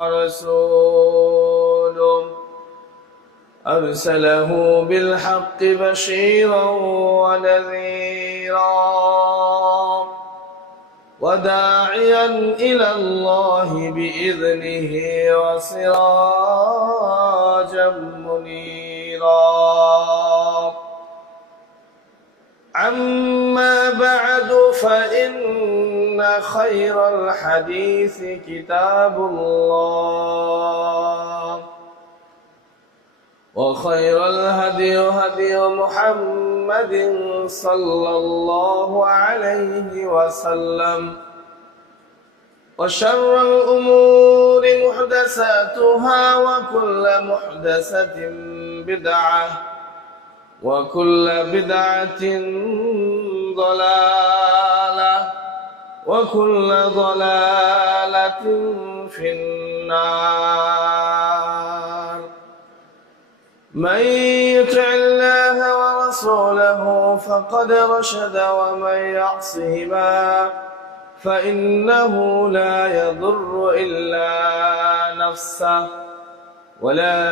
ورسوله أرسله بالحق بشيرا ونذيرا وداعيا إلى الله بإذنه وسراجا منيرا. أما بعد فإن خير الحديث كتاب الله وخير الهدي هدي محمد صلى الله عليه وسلم وشر الأمور محدثاتها وكل محدثة بدعة وكل بدعة ضلالة وكل ضلالة في النار. من يطع الله ورسوله فقد رشد ومن يعصهما فإنه لا يضر إلا نفسه ولا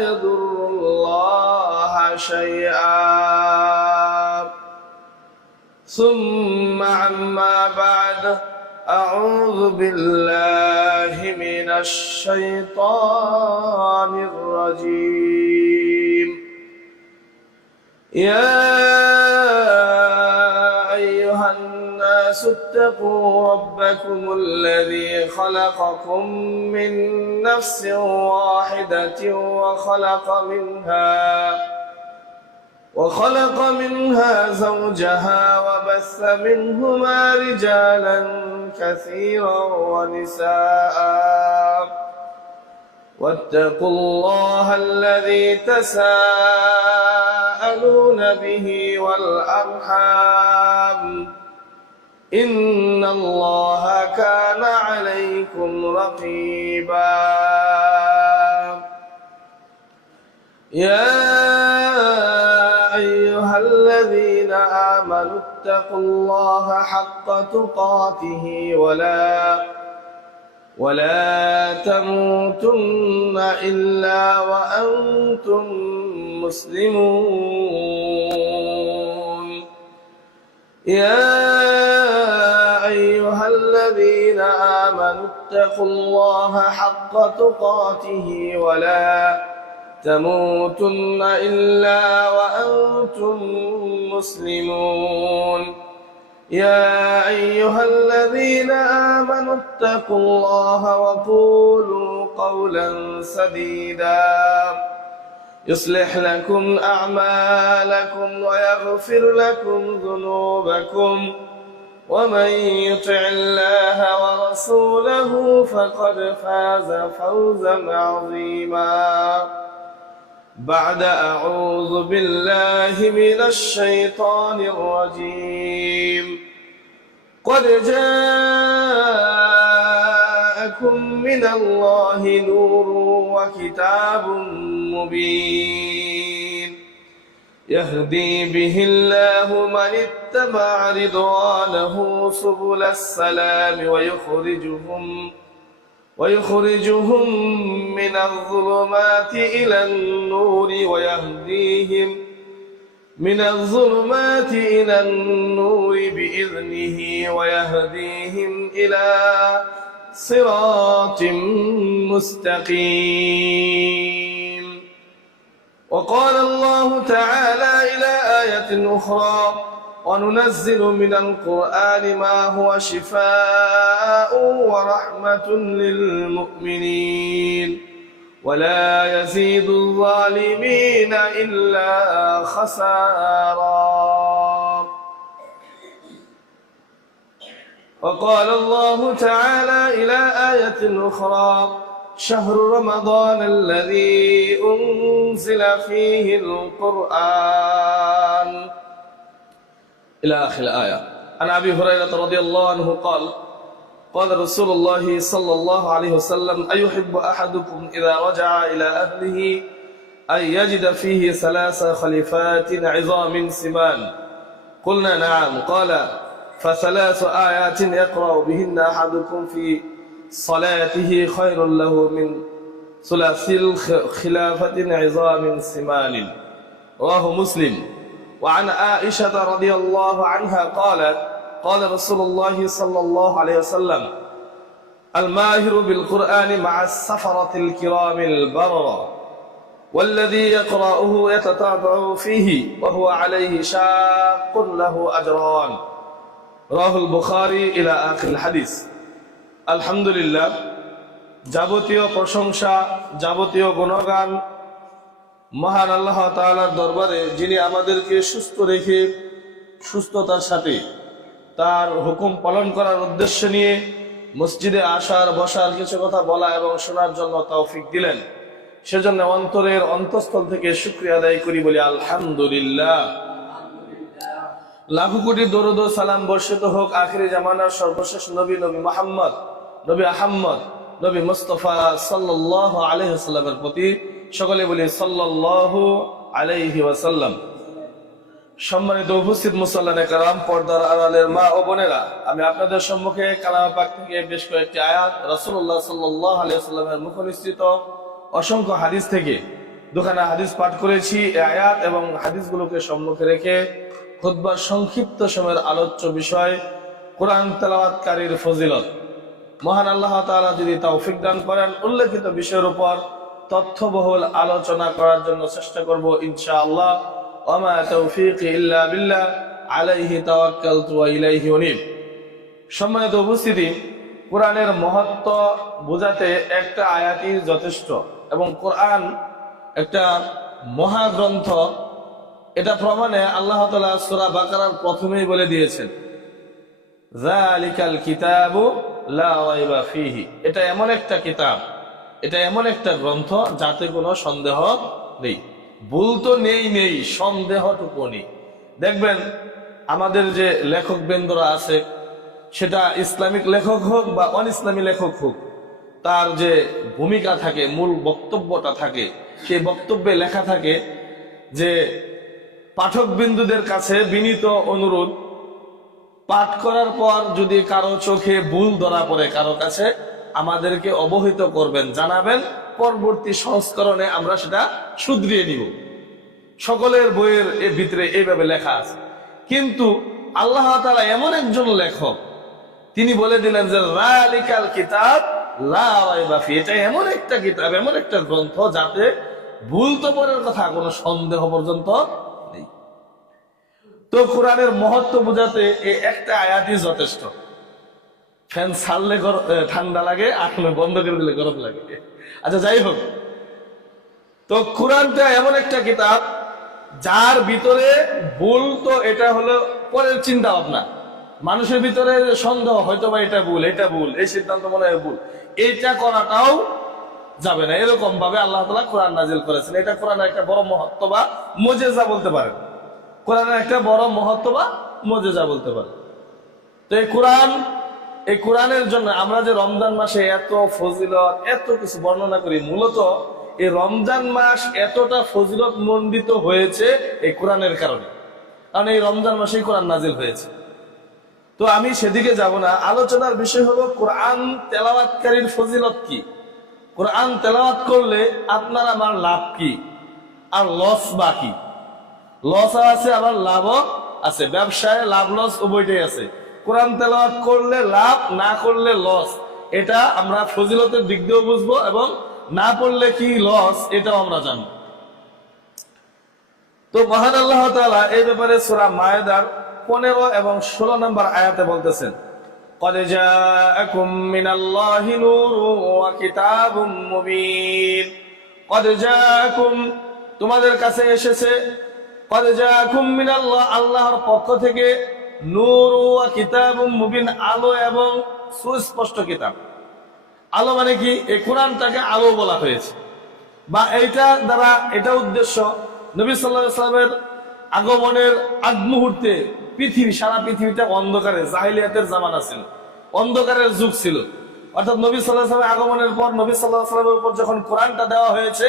يضر الله شيئا. ثم عما بعد أعوذ بالله من الشيطان الرجيم. يا أيها الناس اتقوا ربكم الذي خلقكم من نفس واحدة وخلق منها زوجها وبث منهما رجالا كثيرا ونساء واتقوا الله الذي تساءلون به والأرحام إن الله كان عليكم رقيبا. يا أيها الذين آمنوا اتقوا الله حق تقاته ولا تموتن إلا وأنتم مسلمون. يا أيها الذين آمنوا اتقوا الله حق تقاته ولا تموتن إلا وأنتم مسلمون. يا أيها الذين آمنوا اتقوا الله وقولوا قولا سديدا يصلح لكم أعمالكم ويغفر لكم ذنوبكم ومن يطع الله ورسوله فقد فاز فوزا عظيما. بعد أعوذ بالله من الشيطان الرجيم. قد جاءكم من الله نور وكتاب مبين يهدي به الله من اتبع رضوانه سبل السلام ويخرجهم من الظلمات إلى النور بإذنه ويهديهم إلى صراط مستقيم. وقال الله تعالى إلى آية أخرى وننزل من القرآن ما هو شفاء ورحمة للمؤمنين ولا يزيد الظالمين إلا خسارا. وقال الله تعالى إلى آية أخرى شهر رمضان الذي أنزل فيه القرآن إلى آخر الآية. عن أبي هريرة رضي الله عنه قال قال رسول الله صلى الله عليه وسلم أيحب أحدكم إذا رجع إلى أهله أن يجد فيه 3 خليفات عظام سمان؟ قلنا نعم. قال ف3 آيات يقرأ بهن أحدكم في صلاته خير له من ثلاث خلافة عظام سمان. رواه مسلم. وعن عائشة رضي الله عنها قالت قال رسول الله صلى الله عليه وسلم الماهر بالقرآن مع السفرة الكرام البررة والذي يقرأه يتتابع فيه وهو عليه شاق له أجران. رواه البخاري إلى آخر الحديث. আলহামদুলিল্লাহ, যাবতীয় প্রশংসা, যাবতীয় গুণগান মহান আল্লাহ তাআলার দরবারে, যিনি আমাদেরকে সুস্থ রেখে সুস্থতার সাথে তার হুকুম পালন করার উদ্দেশ্য নিয়ে মসজিদে আসার, বসার, কিছু কথা বলা এবং শোনার জন্য তৌফিক দিলেন। সেজন্য অন্তরের অন্তঃস্থল থেকে শুকরিয়া আদায় করি, বলি আলহামদুলিল্লাহ। লাখো কোটি দরুদ ও সালাম বর্ষিত হোক আখিরি জামানার সর্বশেষ নবী, নবী মুহাম্মদ, নবী আহমদ, নবী মুস্তাফা সাল্লাল্লাহু আলাইহি ওয়াসাল্লামের প্রতি। সকলে বলি সাল্লাল্লাহু আলাইহি ওয়াসাল্লাম। সম্মানিত উপস্থিত মুসল্লানে কেরাম, পর্দার আড়ালের মা ও বোনেরা, আমি আপনাদের সম্মুখে কালামে পাক থেকে বেশ কয়েকটি আয়াত, রাসূলুল্লাহ সাল্লাল্লাহু আলাইহি ওয়াসাল্লামের মুখনিসৃত অসংখ্য হাদিস থেকে দুখানা হাদিস পাঠ করেছি। এই আয়াত এবং হাদিসগুলোকে সম্মুখে রেখে খুতবার সংক্ষিপ্ত সময়ের আলোচ্য বিষয় কোরআন তেলাওয়াতকারীর ফজিলত। মহান আল্লাহ তাআলা যদি তৌফিক দান করেন, উল্লেখিত বিষয়ের উপর তথ্যবহুল আলোচনা করার জন্য চেষ্টা করব ইনশাআল্লাহ। ওয়া মা তাওফীকি ইল্লা বিল্লাহ, আলাইহি তাওয়াক্কালতু ওয়া ইলাইহি উনীব। সম্মানিত উপস্থিতি, কোরআনের মহত্ব বোঝাতে একটা আয়াতই যথেষ্ট, এবং কোরআন একটা মহাগ্রন্থ, এটা প্রমাণে আল্লাহ তাআলা সূরা বাকারার প্রথমেই বলে দিয়েছেন যালিকাল কিতাবু লা রাইবা ফীহি। এটা এমন একটা কিতাব, এটা এমন একটা গ্রন্থ যাতে কোনো সন্দেহ নেই। ভুল তো নেই, সন্দেহটুকু নেই। দেখবেন আমাদের যে লেখক বৃন্দরা আছে, সেটা ইসলামিক লেখক হোক বা অন ইসলামী লেখক হোক, তার যে ভূমিকা থাকে, মূল বক্তব্যটা থাকে, সেই বক্তব্যে লেখা থাকে যে পাঠক বিন্দুদের কাছে বিনীত অনুরোধ, পাঠ করার পর যদি কারো চোখে ভুল ধরা পড়ে কারো কাছে, আমাদেরকে অবহিত করবেন, জানাবেন, পরবর্তী সংস্করণে আমরা সেটা শুধরিয়ে নিব। সকলের বইয়ের ভিতরে এইভাবে লেখা আছে। কিন্তু আল্লাহ তাআলা এমন একজন লেখক, তিনি বলে দিলেন যে যালিকাল কিতাব লা রাইবা ফীহি, এটা এমন একটা কিতাব, এমন একটা গ্রন্থ যাতে ভুল তো পরের কথা, কোনো সন্দেহ পর্যন্ত নেই। তো কোরআনের মহত্ব বোঝাতে এই একটা আয়াতই যথেষ্ট। ফ্যান ছাড়লে ঠান্ডা লাগে, আর বন্ধ করে দিলে গরম লাগে। আচ্ছা, যাই হোক, তো কোরআনটা এমন একটা কিতাব যার ভিতরে ভুল, তো এটা হলো পরের চিন্তা ভাবনা, মানুষের ভিতরে সন্দেহ, হয়তো বা এটা ভুল, এই সিদ্ধান্ত মনে হয় ভুল, এইটা করাটাও যাবে না। এরকম ভাবে আল্লাহ তাআলা কোরআন নাজিল করেছেন। এটা কোরআনের একটা বড় মহত্ব বা মুজিজা বলতে পারেন। কোরআনের একটা বড় মহত্ব বা মুজিজা বলতে পারেন। তো এই কোরআনের জন্য আমরা যে রমজান মাসে এত ফজিলত, এত কিছু বর্ণনা করি, মূলত এই রমজান মাস এতটা ফজিলত মণ্ডিত হয়েছে এই কোরআনের কারণে। কারণ এই রমজান মাসেই কোরআন নাজিল হয়েছে। তো আমি সেদিকে যাব না। আলোচনার বিষয় হলো কোরআন তেলাওয়াতকারীর ফজিলত কি, কোরআন তেলাওয়াত করলে আপনার আমার লাভ কি, আর লস বা কি। লস আছে, আবার লাভও আছে। ব্যবসায় লাভ লস উভয়টাই আছে। কোরআন তেলাওয়াত করলে লাভ, না করলে লস, এটা আমরা ফজিলতের দিক দিয়েও বুঝবো, এবং না পড়লে কি লস এটাও আমরা জানবো। তো মহান আল্লাহ তাআলা এই ব্যাপারে সূরা মায়েদার 15 এবং 16 নম্বর আয়াতে বলতেছেন, قد جاءكم من الله نور وكتاب مبين। قد جاءكم, তোমাদের কাছে এসেছে, قد جاءكم من الله, আল্লাহর পক্ষ থেকে, নূর ওয়া কিতাবুম মুবিন, আলো এবং সুস্পষ্ট কিতাব। আলো মানে কি? এই কোরআনটাকে আলো বলা হয়েছে, বা এইটা দ্বারা এটা উদ্দেশ্য, নবী সাল্লাল্লাহু আলাইহি ওয়াসাল্লামের আগমনের আগ মুহূর্তে সারা পৃথিবীটা অন্ধকারে, জাহিলিয়াতের জামানা ছিল, অন্ধকারের যুগ ছিল। অর্থাৎ নবী সাল্লাল্লাহু আলাইহি ওয়াসাল্লামের আগমনের পর নবী সাল্লাল্লাহু আলাইহি ওয়াসাল্লামের উপর যখন কোরআনটা দেওয়া হয়েছে,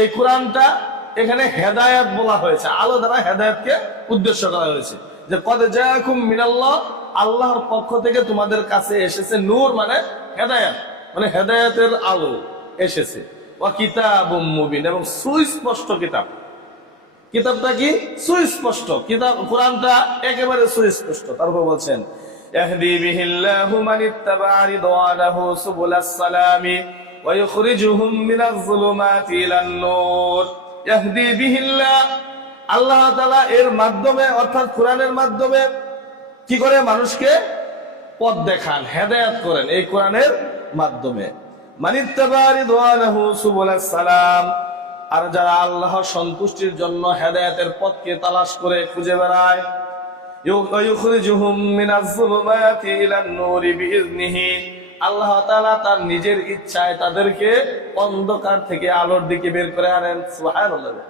এই কোরআনটা এখানে হেদায়েত বলা হয়েছে, আলো দ্বারা হেদায়েতকে উদ্দেশ্য করা হয়েছে। যে কদ জাআকুম মিনাল্লাহ, আল্লাহর পক্ষ থেকে তোমাদের কাছে এসেছে, নূর মানে হেদায়েত। মানে হেদায়েতের আলো এসেছে, ওয়া কিতাবুম মুবিন, এবং সুস্পষ্ট কিতাব। কিতাবটা কি? সুস্পষ্ট কিতাব, কোরআনটা একেবারে সুস্পষ্ট। তারপর বলছেন ইয়াহদি বিহিল্লাহু মান ইত্তাবা'a রিদওয়ানাহু সুবুলাস সালামি ওয়া ইখরিজুহুম মিনাজ যুলুমাতি ইলান নূর। ইয়াহদি বিহিল্লাহ, আল্লাহ তাআলা এর মাধ্যমে অর্থাৎ কোরআনের মাধ্যমে কি করে মানুষকে পথ দেখান, হেদায়েত করেন এই কোরআনের মাধ্যমে। মান ইত্তাবা'a রিদওয়ানাহু সুবুলাস সালাম, আর যারা আল্লাহর সন্তুষ্টির জন্য হেদায়েতের পথকে তালাশ করে খুঁজে বেড়ায়, ইউখরিজুহুম মিনাজ যুলুমাতি ইলান নূরি বিইজনিহি, আল্লাহ তাআলা তার নিজের ইচ্ছায় তাদেরকে অন্ধকার থেকে আলোর দিকে বের করে আনেন। সুবহানাল্লাহ।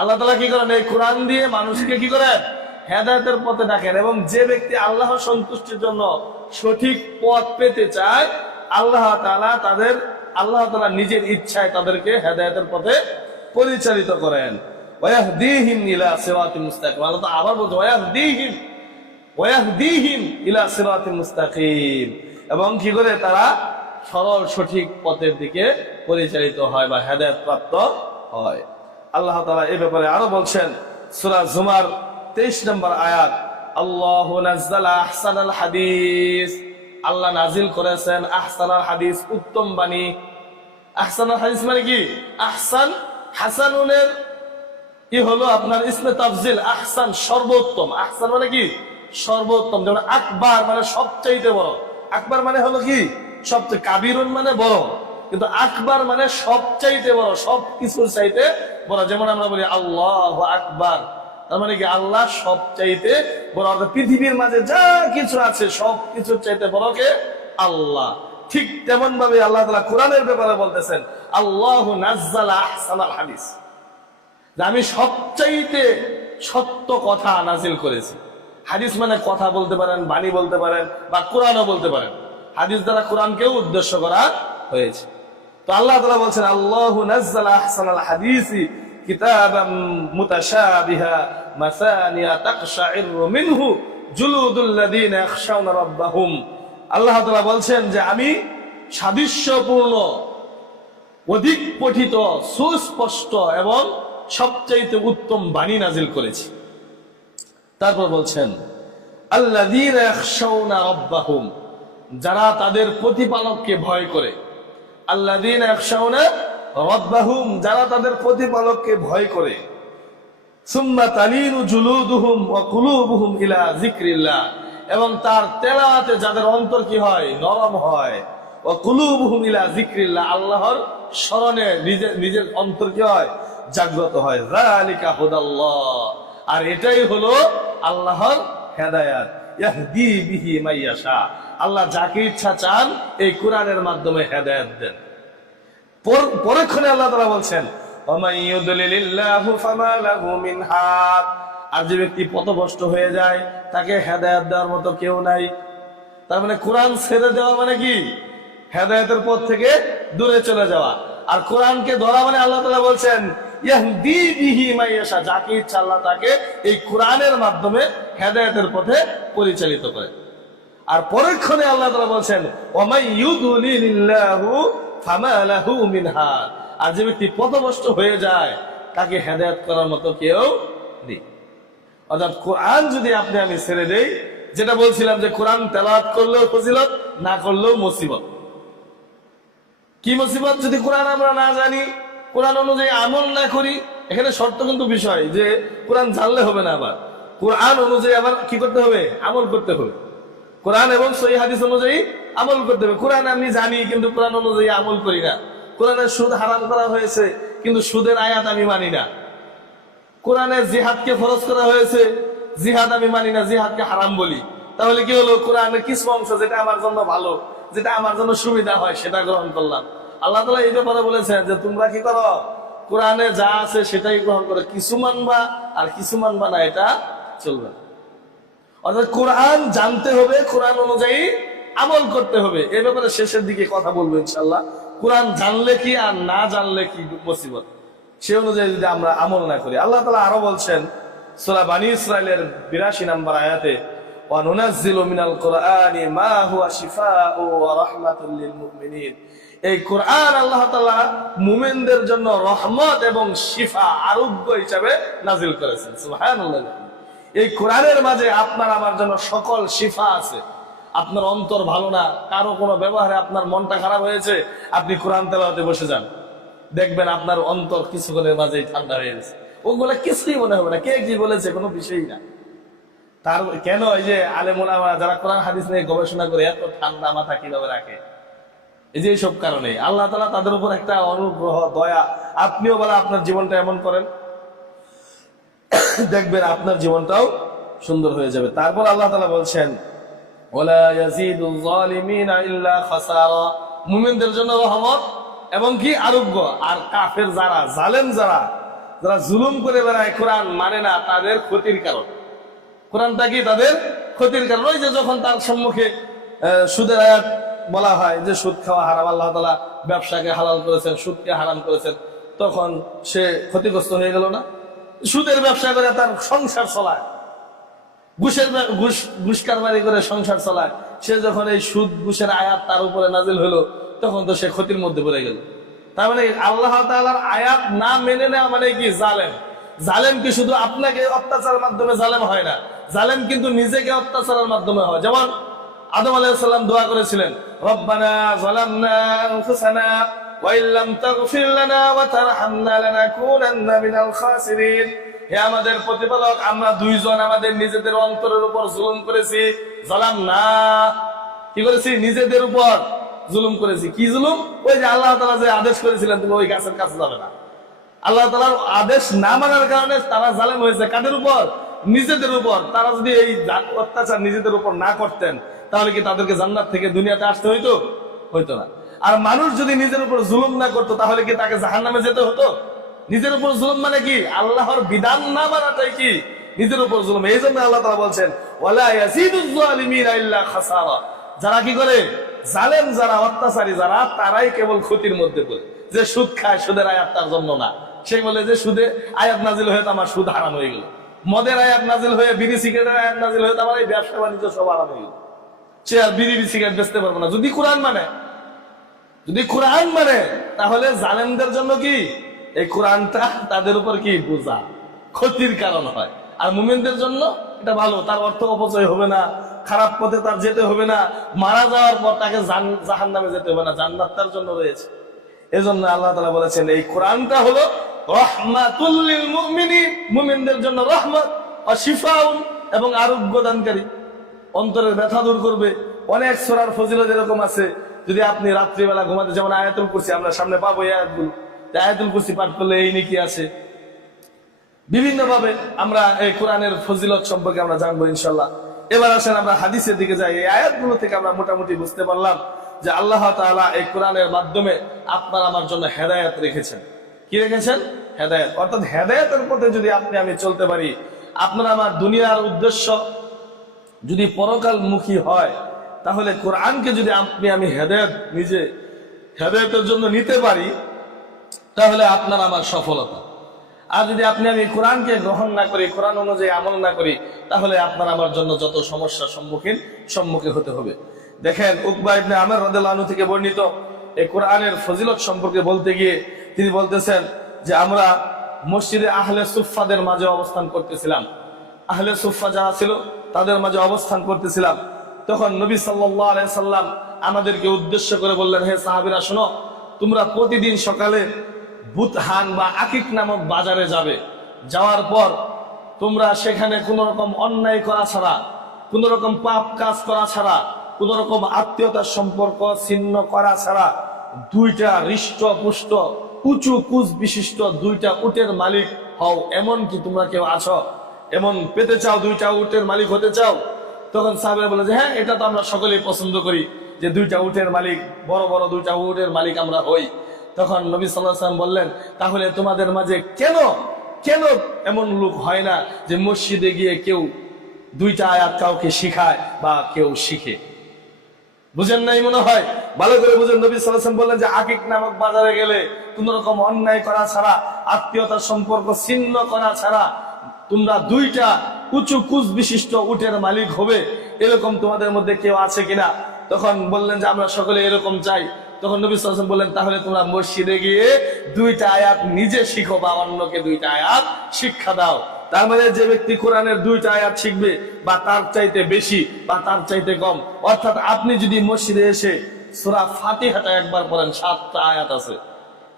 আল্লাহ তাআলা কি করেন? এই কোরআন দিয়ে মানুষকে কি করেন? হেদায়েতের পথে ডাকেন। এবং যে ব্যক্তি আল্লাহর সন্তুষ্টির জন্য সঠিক পথ পেতে চায়, আল্লাহ তাআলা নিজের ইচ্ছায় তাদেরকে হেদায়েতের পথে পরিচালিত করেন। ওয়াহদিহিম ইলা সিরাতিল মুস্তাকিম, আল্লাহ তাআলা আবার বলছেন ওয়াহদিহিম ইলা সিরাতিল মুস্তাকিম, এবং কি করে তারা সরল সঠিক পথের দিকে পরিচালিত হয় বা হেদায়েত প্রাপ্ত হয়। আল্লাহ তাআলা এই ব্যাপারে আরো বলছেন সূরা জুমার 23 নম্বর আয়াত, আল্লাহু নাযালা আহসানাল হাদিস, আল্লাহ নাজিল করেছেন আহসানাল হাদিস, উত্তম বাণী। আহসানাল হাদিস মানে কি? আহসান, হাসানুনের কি হলো আপনার ইসমে তাফজিল, আহসান সর্বোত্তম। আহসান মানে কি? সর্বোত্তম। যেমন আকবার মানে সবচাইতে বড়, আকবার মানে হলো কি? সবচেয়ে, কাবিরুন মানে বড়, কিন্তু আকবার মানে সবচাইতে বড়, সবকিছুর চাইতে বড়। যেমন আমরা বলি আল্লাহু আকবার, তার মানে কি? আল্লাহ সবচাইতে বড়, অর্থাৎ পৃথিবীর মাঝে যা কিছু আছে সব কিছুর চাইতে বড় কে? আল্লাহ। ঠিক তেমন ভাবে আল্লাহ তাআলা কোরআনের ব্যাপারে বলতেছেন আল্লাহু নাযালা আহসানাল হাদিস, যে আমি সবচাইতে সত্য কথা নাজিল করেছি। হাদিস মানে কথা বলতে পারেন, বাণী বলতে পারেন, বা কোরআনও বলতে পারেন। হাদিস দ্বারা কোরআনকেও উদ্দেশ্য করা হয়েছে। তো আল্লাহ তাআলা বলছেন আল্লাহু নাযালা আহসানাল হাদিসি কিতাবাম মুতাশাবিহা মাসানিয়া তাকশাইরু মিনহু জুলুদুল লাযিনা ইয়াখশাউনা রাব্বাহুম। আল্লাহ তাআলা বলছেন যে আমি সাদৃশ্যপূর্ণ, অধিক পঠিত, সুস্পষ্ট এবং সবচাইতে উত্তম বাণী নাজিল করেছি। তারপর বলছেন আল্লাযীনা ইয়াখশাউনা রাব্বাহুম, যারা তাদের প্রতিপালককে ভয় করে। আল্লাযীনা ইয়াখশাউনা রাব্বাহুম, যারা তাদের প্রতিপালককে ভয় করে। সুম্মা তালিনু জুলুদুহুম ওয়া কুলুবুহুম ইলা যিকরিল্লাহ, এবং তার তেলাওয়াতে যাদের অন্তর কি হয়? নরম হয়। ওয়া কুলুবুহুম ইলা যিকরিল্লাহ, আল্লাহর স্মরণে নিজের অন্তর কি হয়? জাগ্রত হয়। যালিকা হুদাল্লাহ, আর এটাই হলো আল্লাহর হেদায়েত। ইয়াহদি বিহি মাইয়াশা, আল্লাহ যাকে ইচ্ছা চান এই কোরআনের মাধ্যমে হেদায়েত দেন। পরক্ষণে আল্লাহ তাআলা বলছেন ওয়ামাই ইউদলিলিল্লাহু ফামা লাহু মিন হাদ, আর যে ব্যক্তি পথভ্রষ্ট হয়ে যায় তাকে হেদায়েত দেওয়ার মতো কেউ নাই। তার মানে কোরআন ছেড়ে দেওয়া মানে কি? হেদায়েতের পথ থেকে দূরে চলে যাওয়া। আর কোরআনকে ধরা মানে আল্লাহ তাআলা বলছেন ইয়াহদি বিহি মাইয়াশা, যাকে ইচ্ছা আল্লাহ তাকে এই কোরআনের মাধ্যমে হেদায়েতের পথে পরিচালিত করে। আর পরক্ষণে আল্লাহ তাআলা বলছেন ওয়ামাই ইউদলিলিল্লাহু ফামা লাহু মিন হাদ, আর যে ব্যক্তি পথভ্রষ্ট হয়ে যায় তাকে হেদায়েত করার মতো কেউ নেই। অর্থাৎ কোরআন যদি আপনি আমি ছেড়ে দেই, যেটা বলছিলাম যে কোরআন তেলাওয়াত করলেও ফজিলত, না করলেও মুসিবত। কি মুসিবত? যদি কোরআন আমরা না জানি, কোরআন অনুযায়ী আমল না করি। এখানে শর্ত কিন্তু বিষয় যে কোরআন জানলে হবে না, আবার কোরআন অনুযায়ী আবার কি করতে হবে? আমল করতে হবে। কোরআন এবং সহিহ হাদিস অনুযায়ী আমল করতে হবে। কোরআন আমি জানি কিন্তু কোরআন অনুযায়ী আমল করি না। কোরআনের সুদ হারাম করা হয়েছে কিন্তু সুদের আয়াত আমি মানি না। কোরআনে জিহাদকে ফরজ করা হয়েছে, জিহাদ আমি মানি না, জিহাদকে হারাম বলি। তাহলে কি হলো? কোরআনের কিছু অংশ যেটা আমার জন্য ভালো, যেটা আমার জন্য সুবিধা হয়, সেটা গ্রহণ করলাম। আল্লাহ তাআলা এই ব্যাপারে বলেছেন যে তোমরা কি করো? কোরআনে যা আছে সেটাই গ্রহণ করো, কিছু মানবা আর কিছু মানবা না, এটা চলবে না। অর্থাৎ কোরআন জানতে হবে, কোরআন অনুযায়ী আমল করতে হবে। এই ব্যাপারে শেষের দিকে কথা বলবো ইনশাআল্লাহ। কোরআন জানলে কি আর না জানলে কি মুসিবত, সে অনুযায়ী যদি আমরা আমল না করি। আল্লাহ তাআলা আরো বলছেন সূরা বানী ইসরাঈলের 82 নম্বর আয়াতে ওয়া নুনাজ্জিলু মিনাল কুরআনি মা হুয়া শিফাউ ওয়া রাহমাতুল লিল মুমিনিন। এই কোরআন আল্লাহ তাআলা মুমিনদের জন্য রহমত এবং শিফা, আরোগ্য হিসাবে নাজিল করেছেন। সুবহানাল্লাহ। এই কোরআনের মাঝে আপনার আমার জন্য সকল শিফা আছে। আপনার অন্তর ভালো না, কারো কোনো ব্যবহারে আপনার মনটা খারাপ হয়েছে, আপনি কোরআন তেলাওয়াতে বসে যান, দেখবেন আপনার অন্তর কিছুক্ষণের মাঝেই ঠান্ডা হয়ে গেছে। ওগুলো কিছুই মনে হবে না, কে কি বলেছে কোনো বিষয়ই না। তার কেন এই যে আলেম ওলামা যারা কোরআন হাদিস নিয়ে গবেষণা করে এত ঠান্ডা মাথা কিভাবে রাখে? এই যে এইসব কারণে আল্লাহ তাআলা তাদের উপর একটা অনুগ্রহ, দয়া। আপনিও বলে আপনার জীবনটা এমন করেন, দেখবেন আপনার জীবনটাও সুন্দর হয়ে যাবে। তারপর আল্লাহ তাআলা বলছেন, ওয়ালা ইয়াজিদুল যালিমিনা ইল্লা খাসারা। মুমিনদের জন্য রহমত এবং কি আরোগ্য। আর কাফের যারা, জালেম যারা জুলুম করে বেড়ায়, কোরআন মানে না, তাদের ক্ষতির কারণ। কোরআনটা কি তাদের ক্ষতির কারণ। ওই যে যখন তার সম্মুখে সুদের আয়াত বলা হয় যে সুদ খাওয়া হারাম, আল্লাহ তাআলা ব্যবসাকে হালাল করেছেন, সুদকে হারাম করেছেন, তখন সে ক্ষতিগ্রস্ত হয়ে গেল না? সুদের ব্যবসা করে তার সংসার চলায়, ঘুষ কারবারি করে সংসার চালায়, সে যখন এই সুদ ঘুষের আয়াত তার উপরে নাজিল হলো, তখন তো সে ক্ষতির মধ্যে পড়ে গেল। তার মানে আল্লাহ তাআলার আয়াত না মেনে নেওয়া মানে কি জালেম। জালেম কি শুধু আপনাকে অত্যাচারের মাধ্যমে জালেম হয় না, জালেম কিন্তু নিজেকে অত্যাচারের মাধ্যমে হয়। যেমন আদম আলাইহিস সালাম দোয়া করেছিলেন, রব্বানা যালামনা আনফুসানা ওয়া ইল্লাম তাগফির লানা ওয়া তারহামনা লানাকুনান্না মিনাল খাসিরিন। হে আমাদের প্রতিপালক, আমরা দুইজন আমাদের নিজেদের অন্তরের উপর জুলুম করেছি। যালামনা, কি করেছি? নিজেদের উপর জুলুম করেছি। কি জুলুম? ওই যে আল্লাহ তাআলা যে আদেশ করেছিলেন তুমি ওই গাছের কাছে যাবে না, আল্লাহ তাআলার আদেশ না মানার কারণে তারা জালেম হয়েছে। কাদের উপর? নিজেদের উপর। তারা যদি এই অত্যাচার নিজেদের উপর না করতেন, তাহলে কি তাদেরকে জান্নাত থেকে দুনিয়াতে আসতে হইতো? হইতো না। আর মানুষ যদি নিজের উপর জুলুম না করতো, তাহলে কি তাকে জাহান্নামে যেতে হতো? নিজের উপর জুলুম মানে কি? আল্লাহর বিধান না মানাটাই কি নিজের উপর জুলুম। এই জন্য আল্লাহ তাআলা বলছেন, ওয়ালা ইয়াজিদুজ জালিমিনা ইল্লা খাসারা। যারা কি করে? জালেম যারা, অত্যাচারী যারা, তারাই কেবল ক্ষতির মধ্যে পড়ে। যে সুদ খায়, সুদের আয়াত তার জন্য না। সে বলে যে সুদে আয়াত নাজিল হয়ে তো আমার সুদ হারাম হয়ে গেল, মদের আয়াত নাজিল হয়ে, বিড়ি সিগারেটের আয়াত নাজিল হয়ে তো আমার এই ব্যবসা বাণিজ্য সব হারাম হয়ে গেল। সে আর বিড়ি সিগারেট বেচতে পারবো না। যদি কোরআন মানে, যদি কোরআন মানে, তাহলে জালেমদের জন্য কি এই কোরআনটা তাদের উপর কি বোঝা, ক্ষতির কারণ হয়। আর মুমিনদের জন্য এটা ভালো, তার অর্থ অপচয় হবে না, খারাপ পথে তার যেতে হবে না, মারা যাওয়ার পর তাকে জাহান্নামে যেতে হবে না, জান্নাত তার জন্য রয়েছে। এজন্য আল্লাহ তাআলা বলেছেন এই কোরআনটা হলো রাহমাতুল লিল মুমিনিন, মুমিনদের জন্য রহমত, ওয়া শিফাউন, এবং আরোগ্য দানকারী, অন্তরের ব্যথা দূর করবে। অনেক সূরার ফজিলত এরকম আছে, যদি আপনি রাত্রিবেলা ঘুমাতে, যেমন আয়াতুল কুরসি, আমরা সামনে পাবো এই আয়াতগুলো, আয়াতুল কুরসি পাঠ করলে এই নেকি আছে। বিভিন্ন ভাবে আমরা এই কোরআনের ফজিলত সম্পর্কে আমরা জানবো ইনশাআল্লাহ। এবার আসেন আমরা হাদিসের দিকে যাই। এই আয়াতগুলো থেকে আমরা মোটামুটি বুঝতে পারলাম যে আল্লাহ তাআলা এই কোরআনের মাধ্যমে আপনার আমার জন্য হেদায়েত রেখেছেন। কি রেখেছেন? হেদায়েত। অর্থাৎ হেদায়েতের পথে যদি আপনি আমি চলতে পারি, আপনার আমার দুনিয়ার উদ্দেশ্য যদি পরকালমুখী হয়, তাহলে কোরআনকে যদি আপনি আমি হেদায়েত, নিজে হেদায়েতের জন্য নিতে পারি, তাহলে আপনার আমার সফলতা। আর যদি আপনি আমি কোরআনকে গ্রহণ না করি, কোরআন অনুযায়ী আমল না করি, তাহলে আপনার আমার জন্য যত সমস্যার সম্মুখীন হতে হবে। দেখেন, উকবা ইবনে আমের রাদিয়াল্লাহু আনহু থেকে বর্ণিত এই কোরআনের ফজিলত সম্পর্কে বলতে গিয়ে তিনি বলতেছেন যে আমরা মসজিদে আহলে সুফফাদের মাঝে অবস্থান করতেছিলাম। আহলে সুফফা যারা ছিল তাদের মাঝে অবস্থান করতেছিলাম। তখন নবী সাল্লাল্লাহু আলাইহি সাল্লাম আমাদেরকে উদ্দেশ্য করে বললেন, হে সাহাবীরা শোনো, তোমরা প্রতিদিন সকালে বুতহান বা আকিক নামক বাজারে যাবে। যাওয়ার পর তোমরা সেখানে কোন রকম অন্যায় করা ছাড়া, কোন রকম পাপ কাজ করা ছাড়া, কোন রকম আত্মীয়তার সম্পর্ক ছিন্ন করা ছাড়া দুইটা হৃষ্টপুষ্ট উঁচু কুচ বিশিষ্ট দুইটা উটের মালিক হও। এমন কি তোমরা কেউ আছো? এমন পেতে চাও? দুইটা উটের মালিক হতে চাও? তখন সাহাবীরা বলে যে হ্যাঁ, এটা তো আমরা সকলেই পছন্দ করি যে দুইটা উটের মালিক, বড় বড় দুইটা উটের মালিক আমরা হই। তখন নবী সাল্লাল্লাহু আলাইহি ওয়াসাল্লাম বললেন, তাহলে তোমাদের মাঝে কেন এমন লোক হয় না যে মসজিদে গিয়ে কেউ দুইটা আয়াত কাউকে শিখায় বা কেউ শিখে? বুঝেন নাই মনে হয়, ভালো করে বুঝেন। নবী সাল্লাল্লাহু আলাইহি ওয়াসাল্লাম বললেন যে আকিক নামক বাজারে গেলে কোন রকম অন্যায় করা ছাড়া, আত্মীয়তার সম্পর্ক ছিন্ন করা ছাড়া তোমরা দুইটা উঁচু কুচ বিশিষ্ট উটের মালিক হবে, এরকম তোমাদের মধ্যে কেউ আছে কিনা? তখন বললেন যে আমরা সকলে এরকম চাই। তখন নবী সাল্লাল্লাহু আলাইহি ওয়াসাল্লাম বললেন, তাহলে তোমরা মসজিদে গিয়ে 2টা আয়াত নিজে শিখো বা অন্যকে 2টা আয়াত শিক্ষা দাও। তার মানে যে ব্যক্তি কোরআনের 2টা আয়াত শিখবে বা তার চাইতে বেশি বা তার চাইতে কম, অর্থাৎ আপনি যদি মসজিদে এসে সূরা ফাতিহাটা একবার পড়েন, 7টা আয়াত আছে,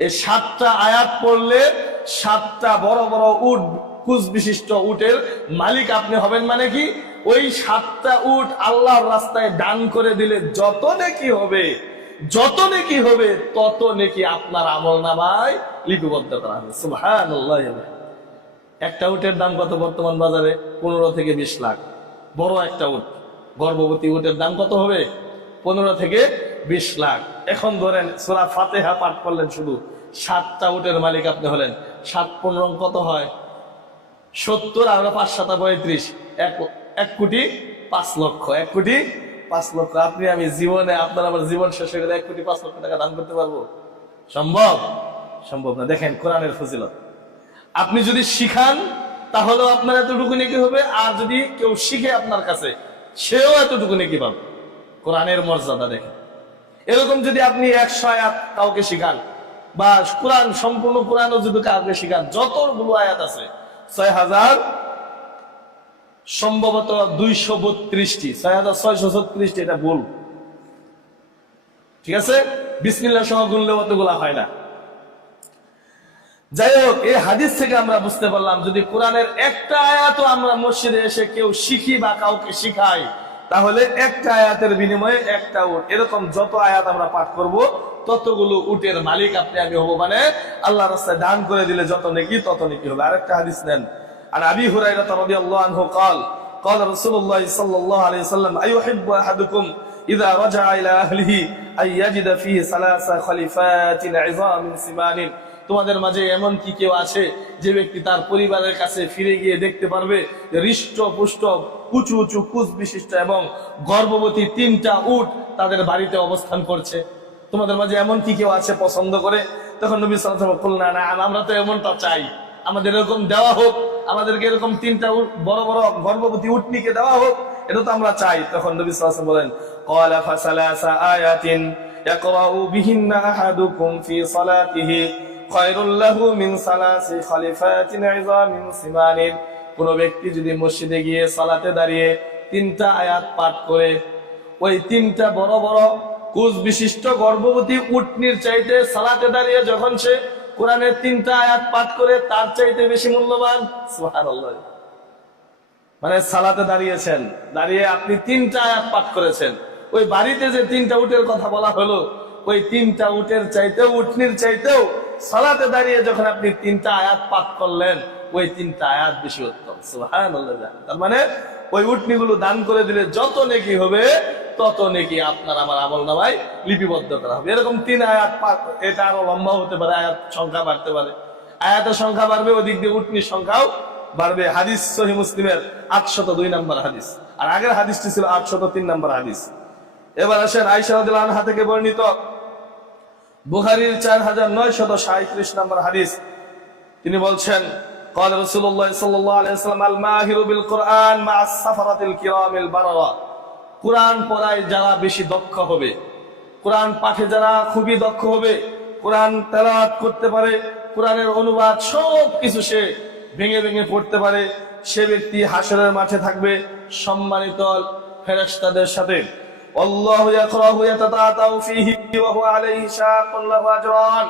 এই 7টা আয়াত পড়লে 7টা বড় বড় উট কুচ বিশিষ্ট উটের মালিক আপনি হবেন। মানে কি, ওই 7টা উট আল্লাহর রাস্তায় দান করে দিলে যত নেকি হবে, যত নেকি হবে তত নেকি আপনার আমলনামায় লিপিবদ্ধ করা হবে। সুবহানাল্লাহ। একটা উটের দাম কত বর্তমান বাজারে? 15 থেকে 20 লাখ। বড় একটা উট, গর্ভবতী উটের দাম কত হবে? 15 থেকে 20 লাখ। এখন ধরেন সূরা ফাতিহা পাঠ করলেন, শুধু 7টা উটের মালিক আপনি হলেন। 7 15 কত হয়? 70 আর 5 7 35, 1 কোটি 5 লক্ষ। 1 কোটি 5 লক্ষ। আপনি আমি জীবনে, আপনার আমার জীবন শেষ হয়ে গেলে 1 কোটি 5 লক্ষ টাকা দান করতে পারবো? সম্ভব? সম্ভব না। দেখেন কোরআনের ফজিলত। আপনি যদি শিখান তাহলেও আপনার এতটুকু নেকি হবে, আর যদি কেউ শিখে আপনার কাছে সেও এতটুকু নেকি পাবে। কোরআনের মর্যাদা দেখেন। এরকম যদি আপনি 100 আয়াত কাউকে শিখান বা কোরআন সম্পূর্ণ কোরআনও যদি কাউকে শিখান, যতগুলো আয়াত আছে 6000 সম্ভবত 232টি, 6636টি, এটা ভুল, ঠিক আছে? বিসমিল্লাহ সহ গুনলে অতগুলা হয় না। যাই হোক, এই হাদিস থেকে আমরা বুঝতে পারলাম যদি কোরআনের একটা আয়াতও আমরা মসজিদে এসে কেউ শিখি বা কাউকে শিখাই, তাহলে একটা আয়াতের বিনিময়ে একটা উট। এরকম যত আয়াত আমরা পাঠ করব ততগুলো উটের মালিক আপনি আমি হব। মানে আল্লাহর রাস্তায় দান করে দিলে যত নেকি তত নেকি হবে। আরেকটা হাদিস নেন, আর আবি হুরায়রা রাদিয়াল্লাহু আনহু قال قال رسول الله صلى الله عليه وسلم ايحب احدكم اذا رجع الى اهله ان يجد فيه ثلاث خليفات عظام سمان। তোমাদের মাঝে এমন কি কেউ আছে যে ব্যক্তি তার পরিবারের কাছে ফিরে গিয়ে দেখতে পারবে হৃষ্ট পুষ্ট উঁচু উঁচু কুচ বিশিষ্ট এবং গর্ভবতী 3টা উট তাদের বাড়িতে অবস্থান করছে? তোমাদের মাঝে এমন কি কেউ আছে পছন্দ করে? তখন নবী সাল্লাল্লাহু আলাইহি ওয়াসাল্লাম বললেন, না, আমরা তো এমনটা চাই, আমাদের এরকম দেওয়া হোক, আমাদেরকে এরকম 3টা বড় বড় গর্ভবতী উটনিকে দেওয়া হোক, এটা তো আমরা চাই। তখন নবী সাল্লাল্লাহু আলাইহি ওয়াসাল্লাম বলেন, ক্বালা ফাসালাসা আয়াতিন ইয়াকরাউ বিহিন্না আহাদুকুম ফি সালাতিহি খায়রুল লাহু মিন সালাসি খলিফাতিন ইযামিন সিমানিন। কোন ব্যক্তি যদি মসজিদে গিয়ে সালাতে দাঁড়িয়ে 3টা আয়াত পাঠ করে, ওই 3টা বড় বড় কুচ বিশিষ্ট গর্ভবতী উটনির চাইতে সালাতে দাঁড়িয়ে যখন সে কোরআনের 3টা আয়াত পাঠ করে, তার চাইতে বেশি মূল্যবান। সুবহানাল্লাহ। মানে সালাতে দাঁড়িয়েছেন, দাঁড়িয়ে আপনি 3টা আয়াত পাঠ করেছেন, ওই বাড়িতে যে 3টা উটের কথা বলা হলো, ওই 3টা উটের চাইতেও, উটনির চাইতেও সালাতে দাঁড়িয়ে যখন আপনি 3টা আয়াত পাঠ করলেন, ওই 3টা আয়াত বেশি উত্তম। সুবহানাল্লাহ। তার মানে ওই উটনিগুলো দান করে দিলে যত নেকি হবে তত নেকি আপনার আমার আমলনামায় লিপিবদ্ধ করা হবে। এরকম 3 আয়াত পাঠ, এটা আরো লম্বা হতে পারে, আয়াত সংখ্যা বাড়তে পারে, আয়াতের সংখ্যা বাড়বে, ওদিক দিয়ে উটনির সংখ্যাও বাড়বে। হাদিস সহিহ মুসলিমের 802 নম্বর হাদিস, আর আগের হাদিসটি ছিল 803 নম্বর হাদিস। এবার আসেন আয়েশা রাদিয়াল্লাহু আনহা থেকে বর্ণিত বুখারীর 4937 নম্বর হাদিস। তিনি বলছেন, قال رسول الله صلى الله عليه وسلم الماهر بالقرآن مع السفرة الكرام البررة। কোরআন পড়ায় যারা বেশি দক্ষ হবে, কোরআন পাঠে যারা খুবই দক্ষ হবে, কোরআন তেলাওয়াত করতে পারে, কোরআনের অনুবাদ সব কিছু সে ভেঙে ভেঙে পড়তে পারে, সে ব্যক্তি হাসরের মাঠে থাকবে সম্মানিত ফেরেশতাদের সাথে। আল্লাহু ইয়াকরাহু ইয়াতাতাউ ফীহি ওয়া হুয়া আলাইহি শাকুন লাহু আজরান।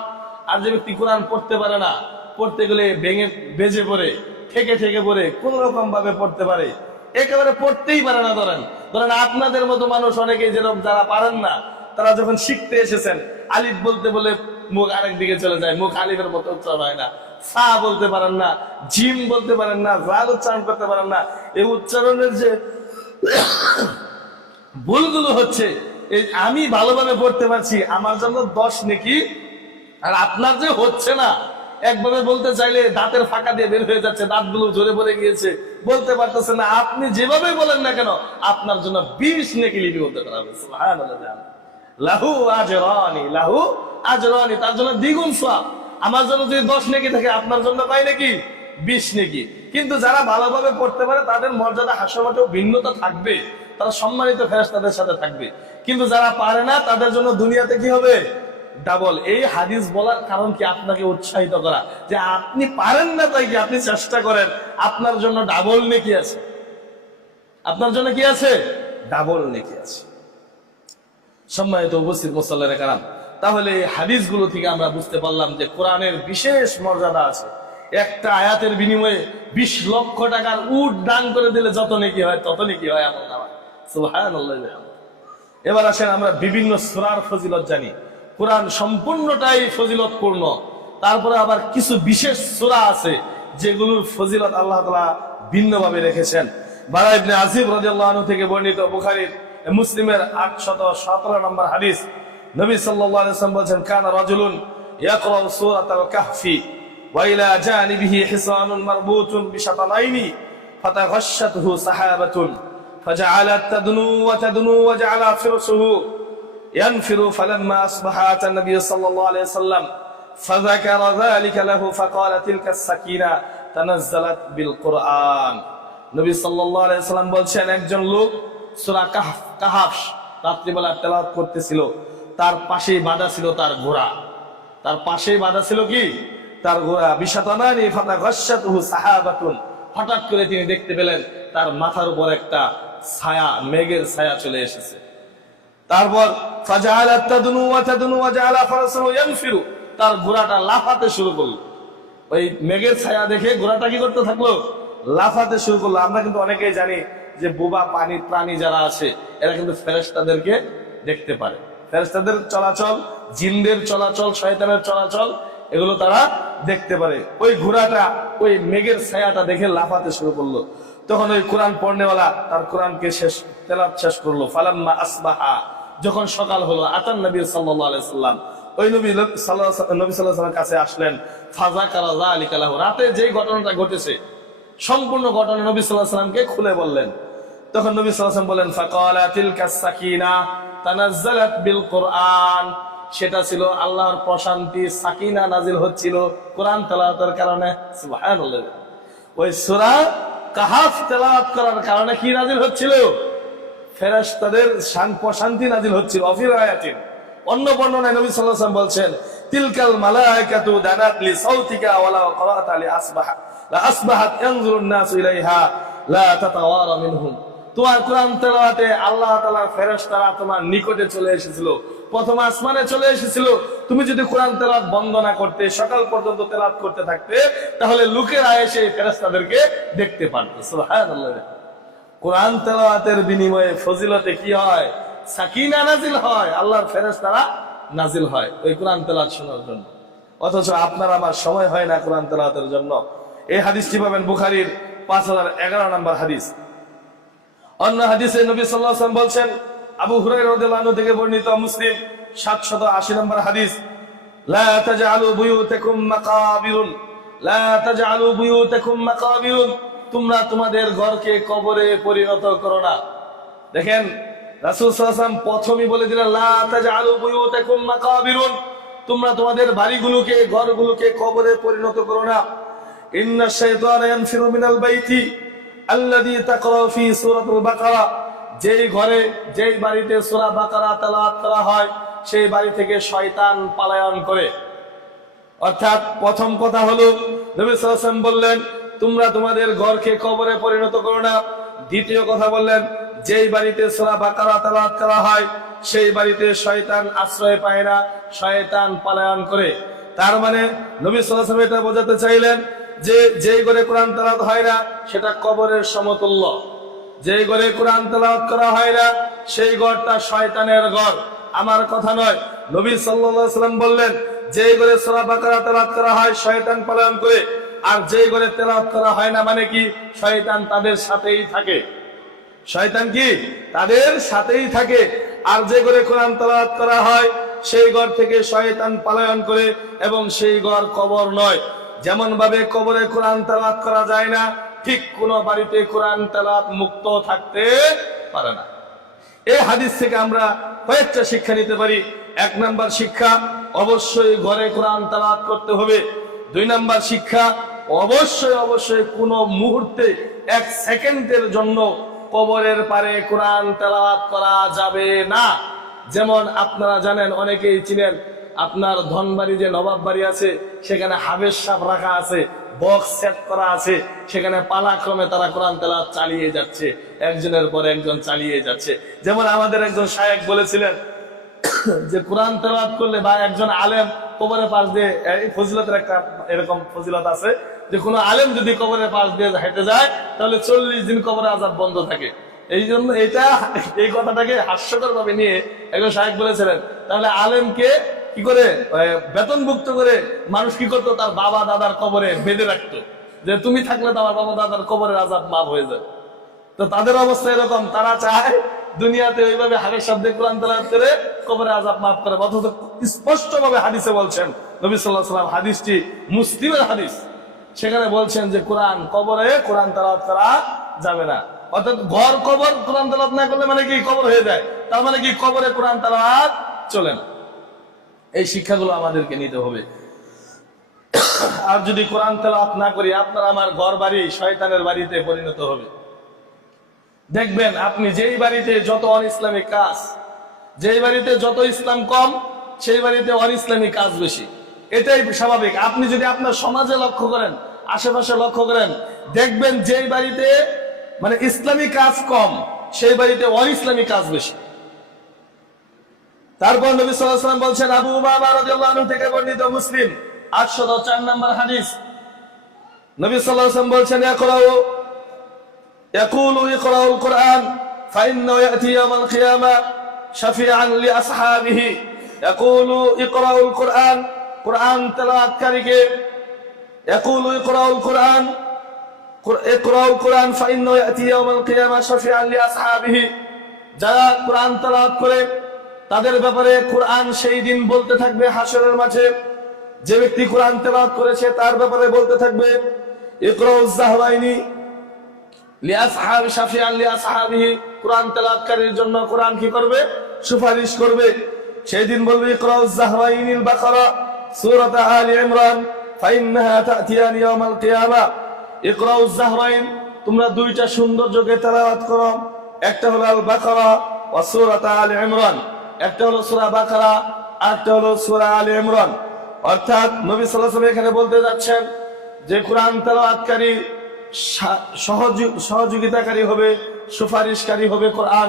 আর যে ব্যক্তি কোরআন পড়তে পারে না, পড়তে গেলে ভেঙে বেজে পড়ে, ঠেকে ঠেকে পড়ে, কোন রকম ভাবে পড়তে পারে, একেবারে পড়তেই পারে না। ধরেন আপনাদের মতো মানুষ অনেকেই যেরকম যারা পারেন না, তারা যখন শিখতে এসেছেন, আলিফ বলতে বলে মুখ আরেক দিকে চলে যায়, মুখ আলিফের মতো উচ্চারণ হয় না, সা বলতে পারেন না, জিম বলতে পারেন না, জাল উচ্চারণ করতে পারেন না। এই উচ্চারণের যে ভুলগুলো হচ্ছে, এই আমি ভালোভাবে পড়তে পারছি, আমার জন্য 10 নেকি, আর আপনার যে হচ্ছে না, একভাবে বলতে চাইলে দাঁতের ফাঁকা দিয়ে বের হয়ে যাচ্ছে, দাঁতগুলো ঝরে পড়ে গিয়েছে, বলতে পারতেছে না, আপনি যেভাবে বলেন না কেন আপনার জন্য 20 নেকি লিপিবদ্ধ করা হবে। সুবহানাল্লাহ। লাহু আজরানি, লাহু আজরানি, তার জন্য দ্বিগুণ সওয়াব। আমার জন্য যদি 10 নেকি থাকে, আপনার জন্য পাই নাকি 20 নেকি। কিন্তু যারা ভালোভাবে পড়তে পারে তাদের মর্যাদা হাসরেও ভিন্নতা থাকবে, তারা সম্মানিত ফেরেশতাদের সাথে থাকবে। কিন্তু যারা পারে না তাদের জন্য দুনিয়াতে কি হবে? ডাবল। এই হাদিস বলার কারণ কি? আপনাকে উৎসাহিত করা যে আপনি পারেন না তাই কি আপনি চেষ্টা করেন, আপনার জন্য ডাবল নেকি আছে, আপনার জন্য কি আছে? ডাবল নেকি আছে। সম্মানিত উপস্থিত মুসল্লিরা কেরাম, তাহলে এই হাদিসগুলো থেকে আমরা বুঝতে পারলাম যে কোরআনের বিশেষ মর্যাদা আছে। একটা আয়াতের বিনিময়ে 20 লক্ষ টাকার উট দান করে দিলে যত নেকি হয় তত নেকি হয় আমলনামায়। সুবহানাল্লাহ। এবার আসেন আমরা বিভিন্ন সূরার ফজিলত জানি। কোরআন সম্পূর্ণটাই ফজিলতপূর্ণ, তারপরে আবার কিছু বিশেষ সূরা আছে যেগুলোর ফজিলত আল্লাহ তাআলা ভিন্নভাবে রেখেছেন। বারা ইবনে আযিব রাদিয়াল্লাহু আনহু থেকে বর্ণিত, বুখারীর মুসলিমের 817 নম্বর হাদিস, নবী সাল্লাল্লাহু আলাইহি ওয়াসাল্লাম বলেন, কানা রাজুলুন ইয়াকরাউ সূরাতাল কাহফি ওয়া ইলা জানিবিহি হিসানুন মারবুতুন বিশাতালাইনি ফাতাগাশশাতহু সাহাবাতুন ফাজআলাত তাদনু ওয়া তাদনু ওয়া জাআলা ফিরসুহু ينفر فلما أصبح أتى النبي صلى الله عليه وسلم فذكر ذلك له فقال تلك السكينة تنزلت بالقرآن। নবী সাল্লাল্লাহু আলাইহি ওয়াসাল্লাম বলছেন, একজন লোক সূরা কাহফ রাত্রিবেলা তেলাওয়াত করতেছিল, তার পাশেই বাঁধা ছিল তার ঘোড়া, তার পাশেই বাঁধা ছিল কি? তার ঘোড়া। বিশাতানানি ফাতাগাশশাতহু সাহাবাতুন, হঠাৎ করে তিনি দেখতে পেলেন তার মাথার উপর একটা ছায়া, মেঘের ছায়া চলে এসেছে। তারপর ফাজআলাত তাদনু ওয়া তাদনু ওয়া জাআলা ফারাসুহু ইয়ানফিরু, তার ঘোড়াটা লাফাতে শুরু করলো। ওই মেঘের ছায়া দেখে ঘোড়াটা কি করতে থাকলো? লাফাতে শুরু করলো। আমরা কিন্তু অনেকেই জানি যে বোবা পানির প্রাণী যারা আছে এরা কিন্তু ফেরেশতাদেরকে দেখতে পারে। ফেরেশতাদের চলাচল, জিনদের চলাচল, শয়তানের চলাচল এগুলো তারা দেখতে পারে। ওই ঘোড়াটা ওই মেঘের ছায়াটা দেখে লাফাতে শুরু করলো। তখন ওই কোরআন পড়নেওয়ালা তার কোরআনকে তেলাওয়াত শেষ করলো। ফালাম্মা আসবাহা, যখন সকাল হলো, আতান নবী সাল্লাল্লাহু আলাইহি ওয়াসাল্লাম, ওই নবী সাল্লাল্লাহু আলাইহি ওয়াসাল্লামের কাছে আসলেন। ফাযাকারা যালিকা লাহু, রাতে যেই ঘটনাটা ঘটেছে সম্পূর্ণ ঘটনা নবী সাল্লাল্লাহু আলাইহি ওয়াসাল্লামকে খুলে বললেন। তখন নবী সাল্লাল্লাহু আলাইহি ওয়াসাল্লাম বলেন, ফাকালা তিলকাস সাকিনা তানাজ্জালাত বিল কুরআন, সেটা ছিল আল্লাহর প্রশান্তি, সাকিনা নাজিল হচ্ছিল কোরআন তেলাওয়াতের কারণে। সুবহানাল্লাহ। ওই সূরা কাহফ তেলাওয়াত করার কারণে কি নাজিল হচ্ছিল? ফেরেশতাদের প্রশান্তি নাজিল হচ্ছিল। অফির আয়াতিন, অন্য বর্ণনায় নবী সাল্লাল্লাহু আলাইহি ওয়াসাল্লাম বলছেন, তিলকাল মালায়েকাতু দানাত লি সাউতিকা ওয়ালা ক্বারাআতা লি আসবাহা লা আসবাহাত ইয়ানজুরুন নাসু ইলাইহা লা তাতাওয়ারা মিনহুম। তোমার কোরআন তেলাওয়াতে আল্লাহ তাআলার ফেরেশতারা তোমার নিকটে চলে এসেছিল, প্রথম আসমানে চলে এসেছিল। তুমি যদি কোরআন তেলাওয়াত বন্ধ না করতে, সকাল পর্যন্ত তেলাওয়াত করতে থাকতে, তাহলে লোকেরা এসে ফেরেশতাদেরকে দেখতে পারত। সুবহানাল্লাহ। কোরআন তেলাওয়াতের বিনিময়ে ফজিলতে কি হয়? সাকিনা নাজিল হয়, আল্লাহর ফেরেশতারা নাজিল হয় ওই কোরআন তেলাওয়াত শোনার জন্য। অথচ আপনার আমার সময় হয় না কোরআন তেলাওয়াতের জন্য। এই হাদিসটি পাবেন বুখারীর 5011 নম্বর হাদিস। অন্য হাদিসে নবী সাল্লাল্লাহু আলাইহি ওয়াসাল্লাম বলছেন, আবু হুরায়রা রাদিয়াল্লাহু আনহু থেকে বর্ণিত, মুসলিম 780 নম্বর হাদিস, লা তাজআলু বুয়ুতাকুম মাকাবিরুন, লা তাজআলু বুয়ুতাকুম মাকাবিরুন, তোমরা তোমাদের ঘরকে কবরে পরিণত করো না। দেখেন রাসূল সাল্লাল্লাহু আলাইহি ওয়াসাল্লাম প্রথমেই বলে দিলেন, লা তাজআলু বুয়ুতাকুম মাকাবিরুন, তোমরা তোমাদের বাড়িগুলোকে, ঘরগুলোকে কবরে পরিণত করো না। ইন্না শাইতানা ইয়ানফিরু মিনাল বাইতি আল্লাযী তাকরা ফি সূরাতুল বাকারা, যেই ঘরে, যেই বাড়িতে সূরা বাকারা তেলাওয়াত করা হয় সেই বাড়ি থেকে শয়তান পলায়ন করে। অর্থাৎ প্রথম কথা হলো নবী সাল্লাল্লাহু আলাইহি ওয়াসাল্লাম বললেন, তোমরা তোমাদের ঘরকে কবরে পরিণত করো না। দ্বিতীয় কথা বললেন, যেই বাড়িতে সূরা বাকারা তেলাওয়াত করা হয় সেই বাড়িতে শয়তান আশ্রয় পায় না, শয়তান পলায়ন করে। তার মানে নবী সাল্লাল্লাহু আলাইহি ওয়াসাল্লাম এটা বোঝাতে চাইলেন যে যেই ঘরে কোরআন তেলাওয়াত হয় না সেটা কবরের সমতুল্য, যেই ঘরে কোরআন তেলাওয়াত করা হয় না সেই ঘরটা শয়তানের ঘর। আমার কথা নয়, নবী সাল্লাল্লাহু আলাইহি ওয়াসাল্লাম বললেন, যেই ঘরে সূরা বাকারা তেলাওয়াত করা হয় শয়তান পলায়ন করে, আর যেই ঘরে তেলাওয়াত করা হয় না মানে কি? শয়তান তাদের সাথেই থাকে। শয়তান কি? তাদের সাথেই থাকে। আর যে ঘরে কোরআন তেলাওয়াত করা হয় সেই ঘর থেকে শয়তান পলায়ন করে, এবং সেই ঘর কবর নয়। যেমন ভাবে কবরে কোরআন তেলাওয়াত করা যায় না, ঠিক কোন বাড়িতে কোরআন তেলাওয়াত মুক্ত থাকতে পারে না। এই হাদিস থেকে আমরা কয়েকটা শিক্ষা নিতে পারি। 1 নাম্বার শিক্ষা, অবশ্যই ঘরে কোরআন তেলাওয়াত করতে হবে। 2 নাম্বার শিক্ষা, অবশ্যই অবশ্যই কোন মুহূর্তে এক সেকেন্ডের জন্য কবরের পারে কোরআন তেলাওয়াত করা যাবে না। যেমন আপনারা জানেন, অনেকেই চিনেন, আপনার ধনবাড়ি যে নবাব বাড়ি আছে সেখানে হাবেশ সাপ রাখা আছে, বক্স সেট করা আছে, সেখানে পালাক্রমে তারা কোরআন তেলাওয়াত চালিয়ে যাচ্ছে, একজনের পর একজন চালিয়ে যাচ্ছে। যেমন আমাদের একজন শায়েখ বলেছিলেন যে কোরআন তেলাওয়াত করলে বা একজন আলেম কবরের পাশ দিয়ে, এই ফজিলতের একটা এরকম ফজিলত আছে যে কোনো আলেম যদি কবরের পাশ দিয়ে হেঁটে যায় তাহলে 40 দিন কবরে আযাব বন্ধ থাকে। এই জন্য এই কথাটাকে হাস্যকর ভাবে নিয়ে একজন শায়েখ বলেছিলেন, তাহলে আলেমকে কি করে বেতনভুক্ত করে মানুষ কি করতো, তার বাবা দাদার কবরে বেঁধে রাখতো, যে তুমি থাকলে তো আমার বাবা দাদার কবরের আযাব মাফ হয়ে যায়। তো তাদের অবস্থা এরকম, তারা চায় দুনিয়াতে ওইভাবে হাবেশ শব্দে কোরআন তেলাওয়াত করে কবরের আযাব মাফ করে। অথচ স্পষ্ট ভাবে হাদিসে বলছেন, নবী সাল্লাল্লাহু আলাইহি ওয়াসাল্লাম, হাদিসটি মুসলিমের হাদিস, সেখানে বলছেন যে কবরে কোরআন তেলাওয়াত করা যাবে না। অর্থাৎ ঘর কবর কোরআন তেলাওয়াত না করলে মানে কি কবর হয়ে যায়, তার মানে কি কবরে কোরআন তেলাওয়াত চলে না। এই শিক্ষাগুলো আমাদেরকে নিতে হবে। আর যদি কোরআন তেলাওয়াত না করি, আপনার আমার ঘর বাড়ি শয়তানের বাড়িতে পরিণত হবে। দেখবেন আপনি যেই বাড়িতে যত অন ইসলামিক কাজ, যেই বাড়িতে যত ইসলাম কম, সেই বাড়িতে অন ইসলামিক কাজ বেশি। এটাই স্বাভাবিক। আপনি যদি আপনার সমাজে লক্ষ্য করেন, আশেপাশে লক্ষ্য করেন, দেখবেন যেই বাড়িতে মানে ইসলামী কাজ কম, সেই বাড়িতে অন ইসলামিক কাজ বেশি। তারপর নবী সাল্লাল্লাহু আলাইহি ওয়াসাল্লাম বলছেন, আবু উমামা রাদিয়াল্লাহু আনহু থেকে বর্ণিত, মুসলিম 804 নম্বর হাদিস, নবী সাল্লাল্লাহু আলাইহি ওয়াসাল্লাম বলছেন, ইয়াকুলু ইকরাউল কুরআন ফাইন্নাহু ইয়াতি ইয়াওমাল কিয়ামা শাফিআন লিআসহাবিহি। ইয়াকুলু ইকরাউল কুরআন, কুরআন তেলাওয়াতকারীকে, ইয়াকুলু ইকরাউল কুরআন, ইকরাউল কুরআন ফাইন্নাহু ইয়াতি ইয়াওমাল কিয়ামা শাফিআন লিআসহাবিহি। যারা কুরআন তেলাওয়াত করে তাদের ব্যাপারে কোরআন সেই দিন বলতে থাকবে হাসরের মাঠে। যে ব্যক্তি কোরআন তেলাওয়াত করেছে তার ব্যাপারে বলতে থাকবে, ইকরাউজ যাহরাইনি লিআসহাবি শাফিআন লিআসহাবিহি। কোরআন তেলাওয়াতকারীর জন্য কোরআন কি করবে? সুপারিশ করবে। সেই দিন বলবে, ইকরাউজ যাহরাইনিল বাকারা সূরাত আলি ইমরান ফাইন্নাহা তাতিয়ান ইয়াওমাল কিয়ামা। ইকরাউজ যাহরাইন, তোমরা দুইটা সৌন্দর্যকে তেলাওয়াত করো, একটা হলো আল বাকারা ওয়া সূরাত আলি ইমরান। একটা হলো সূরা বাকারা, আরেকটা হলো সূরা আলে ইমরান। অর্থাৎ নবী সাল্লাল্লাহু আলাইহি ওয়াসাল্লাম এখানে বলতে যাচ্ছেন যে কোরআন তেলাওয়াতকারী সহযোগিতাকারী হবে, সুপারিশকারী হবে কোরআন।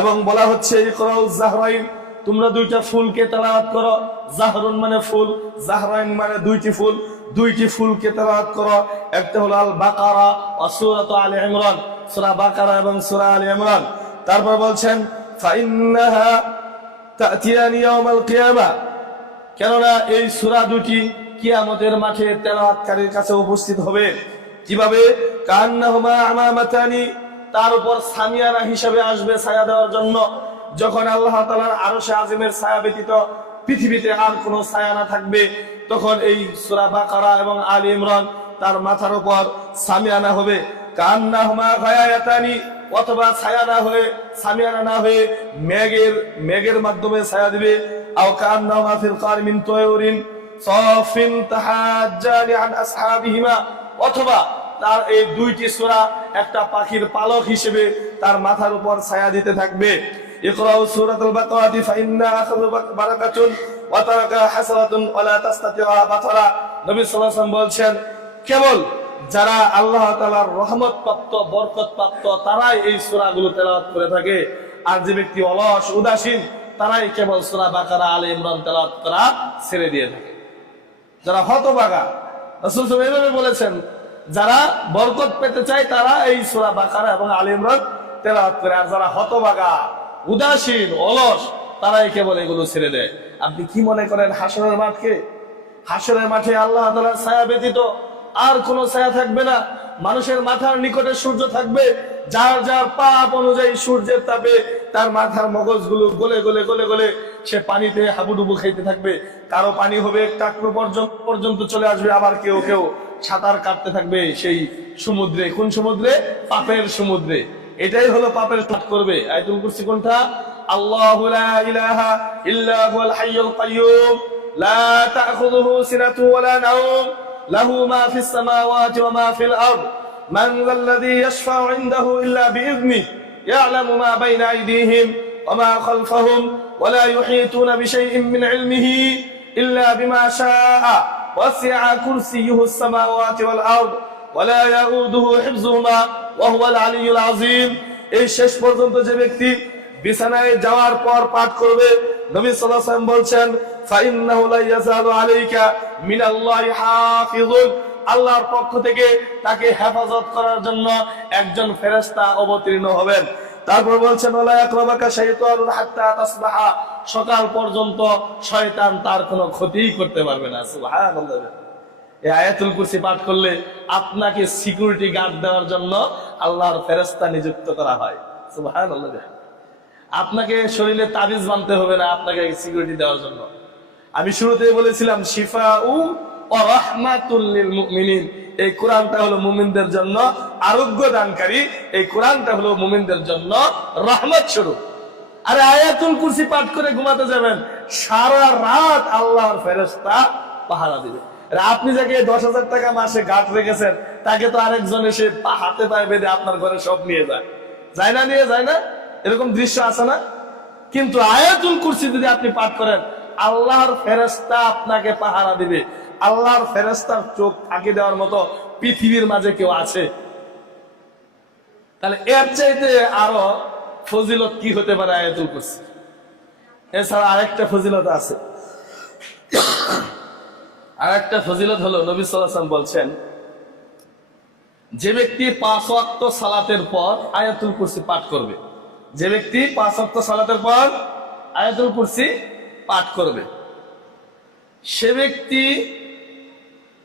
এবং বলা হচ্ছে ইকরাউজ যাহরাইন, তোমরা দুইটা ফুলকে তেলাওয়াত করো। যাহরুন মানে ফুল, যাহরাইন মানে দুইটি ফুল, দুইটি ফুলকে তেলাওয়াত করো। একটা হলো আল বাকারা ওয়া সূরাত আলে ইমরান, সূরা বাকারা এবং সূরা আলে ইমরান। তারপর বলছেন, ফাইন্নাহা তাতিয়ানি ইয়াওমাল কিয়ামা, কেননা এই সূরা দুটি কিয়ামতের মাঠে তেলাওয়াতকারীর কাছে উপস্থিত হবে। কিভাবে? কান্নাহুমা আমামাতানি, তার উপর সামিয়ানা হিসেবে আসবে ছায়া দেওয়ার জন্য। যখন আল্লাহ তাআলার আরশে আজিমের ছায়া ব্যতীত পৃথিবীতে আর কোনো ছায়া না থাকবে, তখন এই সূরা বাকারা এবং আলে ইমরান তার মাথার উপর সামিয়ানা হবে। কান্নাহুমা গায়ায়াতানি, অথবা ছায়া না হয়ে, সামিয়ানা না হয়ে মেঘের মাধ্যমে ছায়া দিবে। আও কান্নাহুমা ফিল কারি মিন তুয়ুরিন সাফিন তাহাজ্জানি আন আসহাবিহিমা, অথবা তার এই দুইটি সূরা একটা পাখির পালক হিসেবে তার মাথার উপর ছায়া দিতে থাকবে। ইকরাউ সূরাতুল বাকারাতি ফাইন্না আখাযু বারাকাতুন ওয়া তারাকা হাসরাতুন ওয়া লা তাস্তাতিউ বাতরা। নবী সাল্লাল্লাহু আলাইহি ওয়াসাল্লাম বলছেন, কেবল যারা আল্লাহ তাআলার রহমত প্রাপ্ত, বরকত প্রাপ্ত, তারাই এই সূরাগুলো তেলাওয়াত করে থাকে। আর যে ব্যক্তি অলস উদাসীন, তারাই কেবল সূরা বাকারা আলে ইমরান তেলাওয়াত করা ছেড়ে দিয়ে থাকে। যারা হতভাগা, রাসূল সাল্লাল্লাহু আলাইহি ওয়াসাল্লাম বলেছেন, যারা বরকত পেতে চায় তারা এই সূরা বাকারা এবং আলে ইমরান তেলাওয়াত করে। আর যারা হতভাগা, উদাসীন, অলস, তারাই কেবল এগুলো ছেড়ে দেয়। আপনি কি মনে করেন হাসরের মাঠকে? হাসরের মাঠে আল্লাহ তাআলার ছায়া ব্যতীত আর কোনো ছায়া থাকবে না। মানুষের মাথার নিকটে সূর্য থাকবে, যার যার পাপ অনুযায়ী সূর্যের তাপে তার মাথার মগজগুলো গলে গলে গলে গলে সে পানিতে হাবুডুবু খাইতে থাকবে। কারো পানি হবে টাকনু পর্যন্ত চলে আসবে, আবার কেউ কেউ সাঁতার কাটতে থাকবে সেই সমুদ্রে। কোন সমুদ্রে? পাপের সমুদ্রে। এটাই হলো পাপের পাপ করবে। আয়াতুল কুরসি কোনটা? আল্লাহু লা ইলাহা ইল্লা হুয়াল হাইয়ুল কাইয়্যুম লা তাখুযুহু সিনাতুন ওয়া লা নাওম লাহু মা ফিস সামাওয়াতি ওয়া মা ফিল আরদ মান যাল্লাযী ইয়াশফা'ু ইনদাহু ইল্লা বিইذনিহি ইয়া'লামু মা বাইনা আইদিহিম ওয়া মা খালফাহুম ওয়া লা ইউহীতুনা বিশাইইন মিন ইলমিহি ইল্লা বিমা শাআ ওয়াসি'a কুরসিয়্যুহু আস-সামাওয়াতি ওয়াল আরদ ওয়া লা ইয়াউদুহু হিফযুহুমা ওয়া হুয়াল আলিয়্যুল আযীম। এই শেষ পর্যন্ত যে ব্যক্তি বিছানায় যাওয়ার পর পাঠ করবে, নবী সাল্লাল্লাহু আলাইহি ওয়াসাল্লাম বলছেন ফাইন্নাহু লা ইয়াযালু আলাইকা মিনাল্লাহি হাফিজুন, আল্লাহর পক্ষ থেকে তাকে হেফাজত করার জন্য একজন ফেরেশতা অবতীর্ণ হবেন। তারপর বলছেন ওয়ালা ইয়াকরাবাকা শাইতানুন হাত্তা তাসবাহা, সকাল পর্যন্ত শয়তান তার কোনো ক্ষতি করতে পারবে না। সুবহানাল্লাহ। এই আয়াতুল কুরসি পাঠ করলে আপনাকে সিকিউরিটি গার্ড দেওয়ার জন্য আল্লাহর ফেরেশতা নিযুক্ত করা হয়। সুবহানাল্লাহ। আপনাকে শরীরে তাবিজ বানতে হবে না আপনাকে সিকিউরিটি দেওয়ার জন্য। আমি শুরুতেই বলেছিলাম শিফাউ ওয়া রাহমাতুল লিল মুমিনিন, এই কোরআনটা হলো মুমিনদের জন্য আরোগ্য দানকারী, এই কোরআনটা হলো মুমিনদের জন্য রহমত স্বরূপ। আরে আয়াতুল কুরসি পাঠ করে ঘুমাতে যাবেন, সারা রাত আল্লাহর ফেরেশতা পাহারা দিবে। আপনি যাকে 10,000 টাকা মাসে গাঁট রেখেছেন, তাকে তো আরেকজন এসে হাতে পায়ে বেঁধে আপনার ঘরে সব নিয়ে যায়, যায় না? নিয়ে যায় না? এরকম দৃশ্য আছে না? কিন্তু আয়াতুল কুরসি যদি আপনি পাঠ করেন, আল্লাহর ফেরেশতা আপনাকে পাহারা দিবে। আল্লাহর ফেরেশতার চোখ ফাঁকি দেওয়ার মতো পৃথিবীর মাঝে কেউ আছে? তাহলে এর চাইতে আরো ফজিলত কি হতে পারে আয়াতুল কুরসি? এছাড়া আরেকটা ফজিলত আছে। আরেকটা ফজিলত হলো নবী সাল্লাল্লাহু আলাইহি ওয়াসাল্লাম বলছেন, যে ব্যক্তি 5 ওয়াক্ত সালাতের পর আয়াতুল কুরসি পাঠ করবে, যে ব্যক্তি 5 ওয়াক্ত সালাতের পর আয়াতুল কুরসি পাঠ করবে, সে ব্যক্তি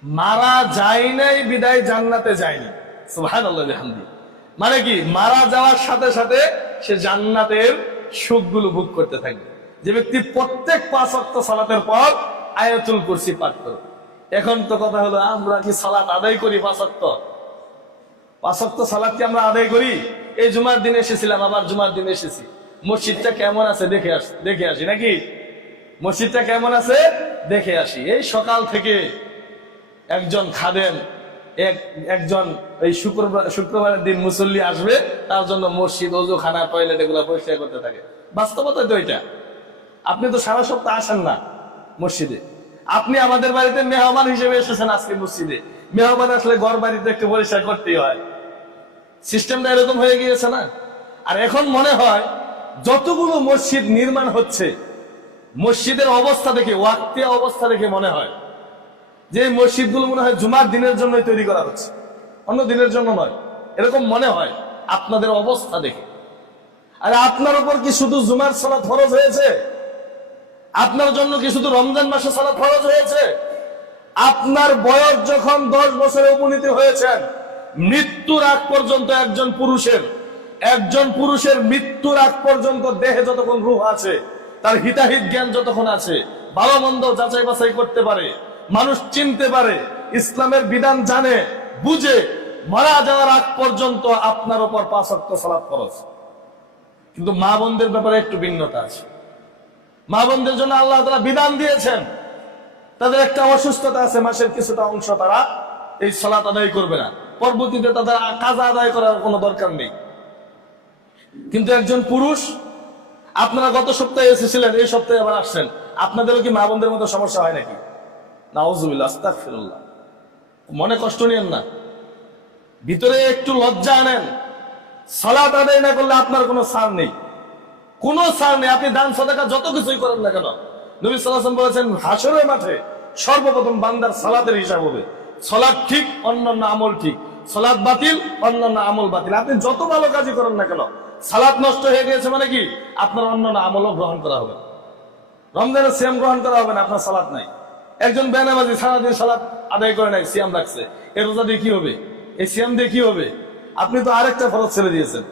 মারা যায় নাই বিদায় জান্নাতে যায়নি। সুবহানাল্লাহ বিহামদিহি। মানে কি, মারা যাওয়ার সাথে সাথে সে জান্নাতের সুখগুলো ভোগ করতে থাকবে। যে ব্যক্তি প্রত্যেক 5 ওয়াক্ত সালাতের পর আয়াতুল কুরসি পাঠ করবে। এখন তো কথা হলো, আমরা কি সালাত আদায় করি? 5 ওয়াক্ত সালাত কি আমরা আদায় করি? এই জুমার দিন এসেছিলাম, আবার জুমার দিন এসেছি, মসজিদটা কেমন আছে দেখে আসি নাকি? মসজিদটা কেমন আছে দেখে আসি। এই সকাল থেকে একজন খাদেম, একজন এই শুক্রবারের দিন মুসল্লি আসবে, তার জন্য মসজিদ, ওযুখানা, টয়লেট এগুলো পরিষ্কার করতে থাকে। বাস্তবতা তো এটা। আপনি তো সারা সপ্তাহ আসেন না মসজিদে, আপনি আমাদের বাড়িতে মেহমান হিসেবে এসেছেন আজকে মসজিদে। মেহমান আসলে ঘর বাড়িতে একটু পরিষ্কার করতেই হয়। সিস্টেমটা এরকম হয়ে গিয়েছে না? আর এখন মনে হয় যতগুলো মসজিদ নির্মাণ হচ্ছে, মসজিদের অবস্থা দেখে, ওয়াক্তিয়া অবস্থা দেখে মনে হয় যে মসজিদগুলো মনে হয় জুমার দিনের জন্যই তৈরি করা হচ্ছে, অন্য দিনের জন্য নয়। এরকম মনে হয় আপনাদের অবস্থা দেখে। আর আপনার উপর কি শুধু জুমার সালাত ফরজ হয়েছে? আপনার জন্য কি শুধু রমজান মাসে সালাত ফরজ হয়েছে? আপনার বয়স যখন 10 বছরে উপনীত হয়েছেন, মৃত্যুর আগ পর্যন্ত একজন পুরুষের মৃত্যুর আগ পর্যন্ত দেহে যতক্ষণ রূহ আছে, তার হিতাহিত জ্ঞান যতক্ষণ আছে, ভালো মন্দ যাচাই বাছাই করতে পারে, মানুষ চিনতে পারে, ইসলামের বিধান জানে, বুঝে, মারা যাওয়ার আগ পর্যন্ত আপনার উপর 5 ওয়াক্ত সালাত ফরজ। কিন্তু মা বোনদের ব্যাপারে একটু ভিন্নতা আছে। মা বোনদের জন্য আল্লাহ তাআলা বিধান দিয়েছেন, তাদের একটা অসুস্থতা আছে, মাসের কিছুটা অংশ তারা এই সালাত আদায় করবে না, পরবর্তীতে তাদের কাজা আদায় করার কোনো দরকার নেই। কিন্তু একজন পুরুষ, আপনারা গত সপ্তাহে এসেছিলেন, এই সপ্তাহে আবার আসছেন, আপনাদেরও কি মা বোনদের মতো সমস্যা হয় নাকি? নাউযুবিল্লাহ, আস্তাগফিরুল্লাহ। মনে কষ্ট নিয়েন না, ভিতরে একটু লজ্জা আনেন। সালাত আদায় না করলে আপনার কোনো ছাড় নেই, কোনো ছাড় নেই। আপনি দান সাদাকা যত কিছুই করেন না কেন, নবী সাল্লাল্লাহু আলাইহি ওয়াসাল্লাম বলেছেন, হাসরের মাঠে সর্বপ্রথম বান্দার সালাতের হিসাব হবে। সালাত ঠিক, অন্যান্য আমল ঠিক। সালাত বাতিল, অন্যান্য আমল বাতিল। আপনি যত ভালো কাজই করেন না কেন, সালাত নষ্ট হয়ে গিয়েছে মানে কি, আপনার অন্যান্য আমলও গ্রহণ করা হবে। রমজানের সিয়াম গ্রহণ করা হবে না, আপনার সালাত নাই। একজন বেনামাজি সারাদিন সালাত আদায় করে নাই, সিয়াম রাখছে, এই রোজা দিয়ে কি হবে? এই সিয়াম দিয়ে কি হবে? আপনি তো আরেকটা ফরজ ছেড়ে দিয়েছেন।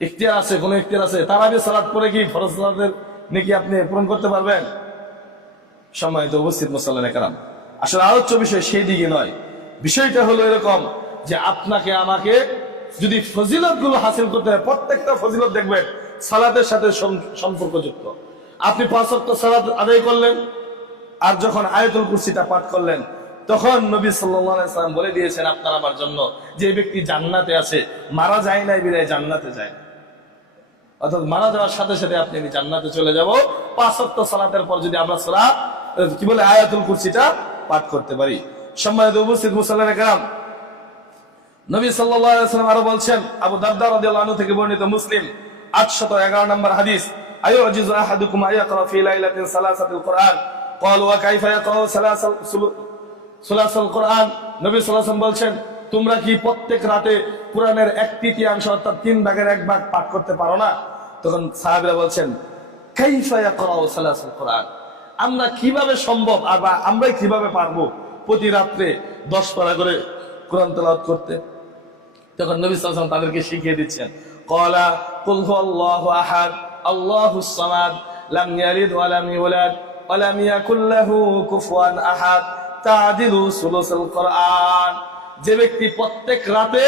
ইখতিয়ার আছে, কোন ইখতিয়ার আছে? তারাবির সালাত পরে কি ফরজ সালাতের নাকি আপনি পূরণ করতে পারবেন? সম্মানিত উপস্থিত মুসল্লিনে কেরাম, আসলে আলোচ্য বিষয় সেই দিকে নয়। বিষয়টা হলো এরকম যে আপনাকে আমাকে যদি ফজিলত গুলো হাসিল করতে হয়, প্রত্যেকটা ফজিলত দেখবেন সালাতের সাথে সম্পর্কযুক্ত। আপনি 5 ওয়াক্ত সালাত আদায় করলেন, আর যখন আয়াতুল কুরসিটা পাঠ করলেন, তখন নবী সাল্লাল্লাহু আলাইহি ওয়াসাল্লাম বলে দিয়েছেন আপনার আমার জন্য, যে ব্যক্তি জান্নাতে আছে, মারা যায় নাই বিদায় জান্নাতে যায়, অর্থাৎ মারা যাওয়ার সাথে সাথে আপনি জান্নাতে চলে যাব 5 ওয়াক্ত সালাতের পর যদি আমরা সূরা কি বলে আয়াতুল কুরসিটা পাঠ করতে পারি। সম্মানিত উপস্থিত মুসল্লিরা কেরাম, নবী সাল্লাল্লাহু আলাইহি ওয়াসাল্লাম আরো বলছেন, আবু দারদা রাদিয়াল্লাহু আনহু থেকে বর্ণিত, মুসলিম 811 নম্বর হাদিস, আইউজিজু আহাদুকুম আয়াকরা ফি লাইলাতিন সালাসাতিল কুরআন ক্বালু ওয়া কাইফা ইয়াকরাউ সালাসাল কুরআন। নবী সাল্লাল্লাহু আলাইহি ওয়াসাল্লাম বলছেন, তোমরা কি প্রত্যেক রাতে কোরআনের 1/3 অর্থাৎ 3 ভাগের 1 ভাগ পাঠ করতে পারো না? তখন সাহাবীরা বলছেন, কাইফা ইয়াকরাউ সালাসাল কুরআন, আমরা কিভাবে সম্ভব আর আমরা কিভাবে পারবো প্রতি রাত্রে 10 পারা করে কোরআন তেলাওয়াত করতে? তখন নবী সাল্লাল্লাহু আলাইহি ওয়াসাল্লাম তাদেরকে শিখিয়ে দিচ্ছেন, ক্বালা কুল হুয়াল্লাহু আহাদ আল্লাহুস সামাদ লাম ইয়ালিদ ওয়া লাম ইউলাদ ওয়া লাম ইয়াকুল লাহু কুফুয়ান আহাদ তা'দিলু সুলুসাল কুরআন। যে ব্যক্তি প্রত্যেক রাতে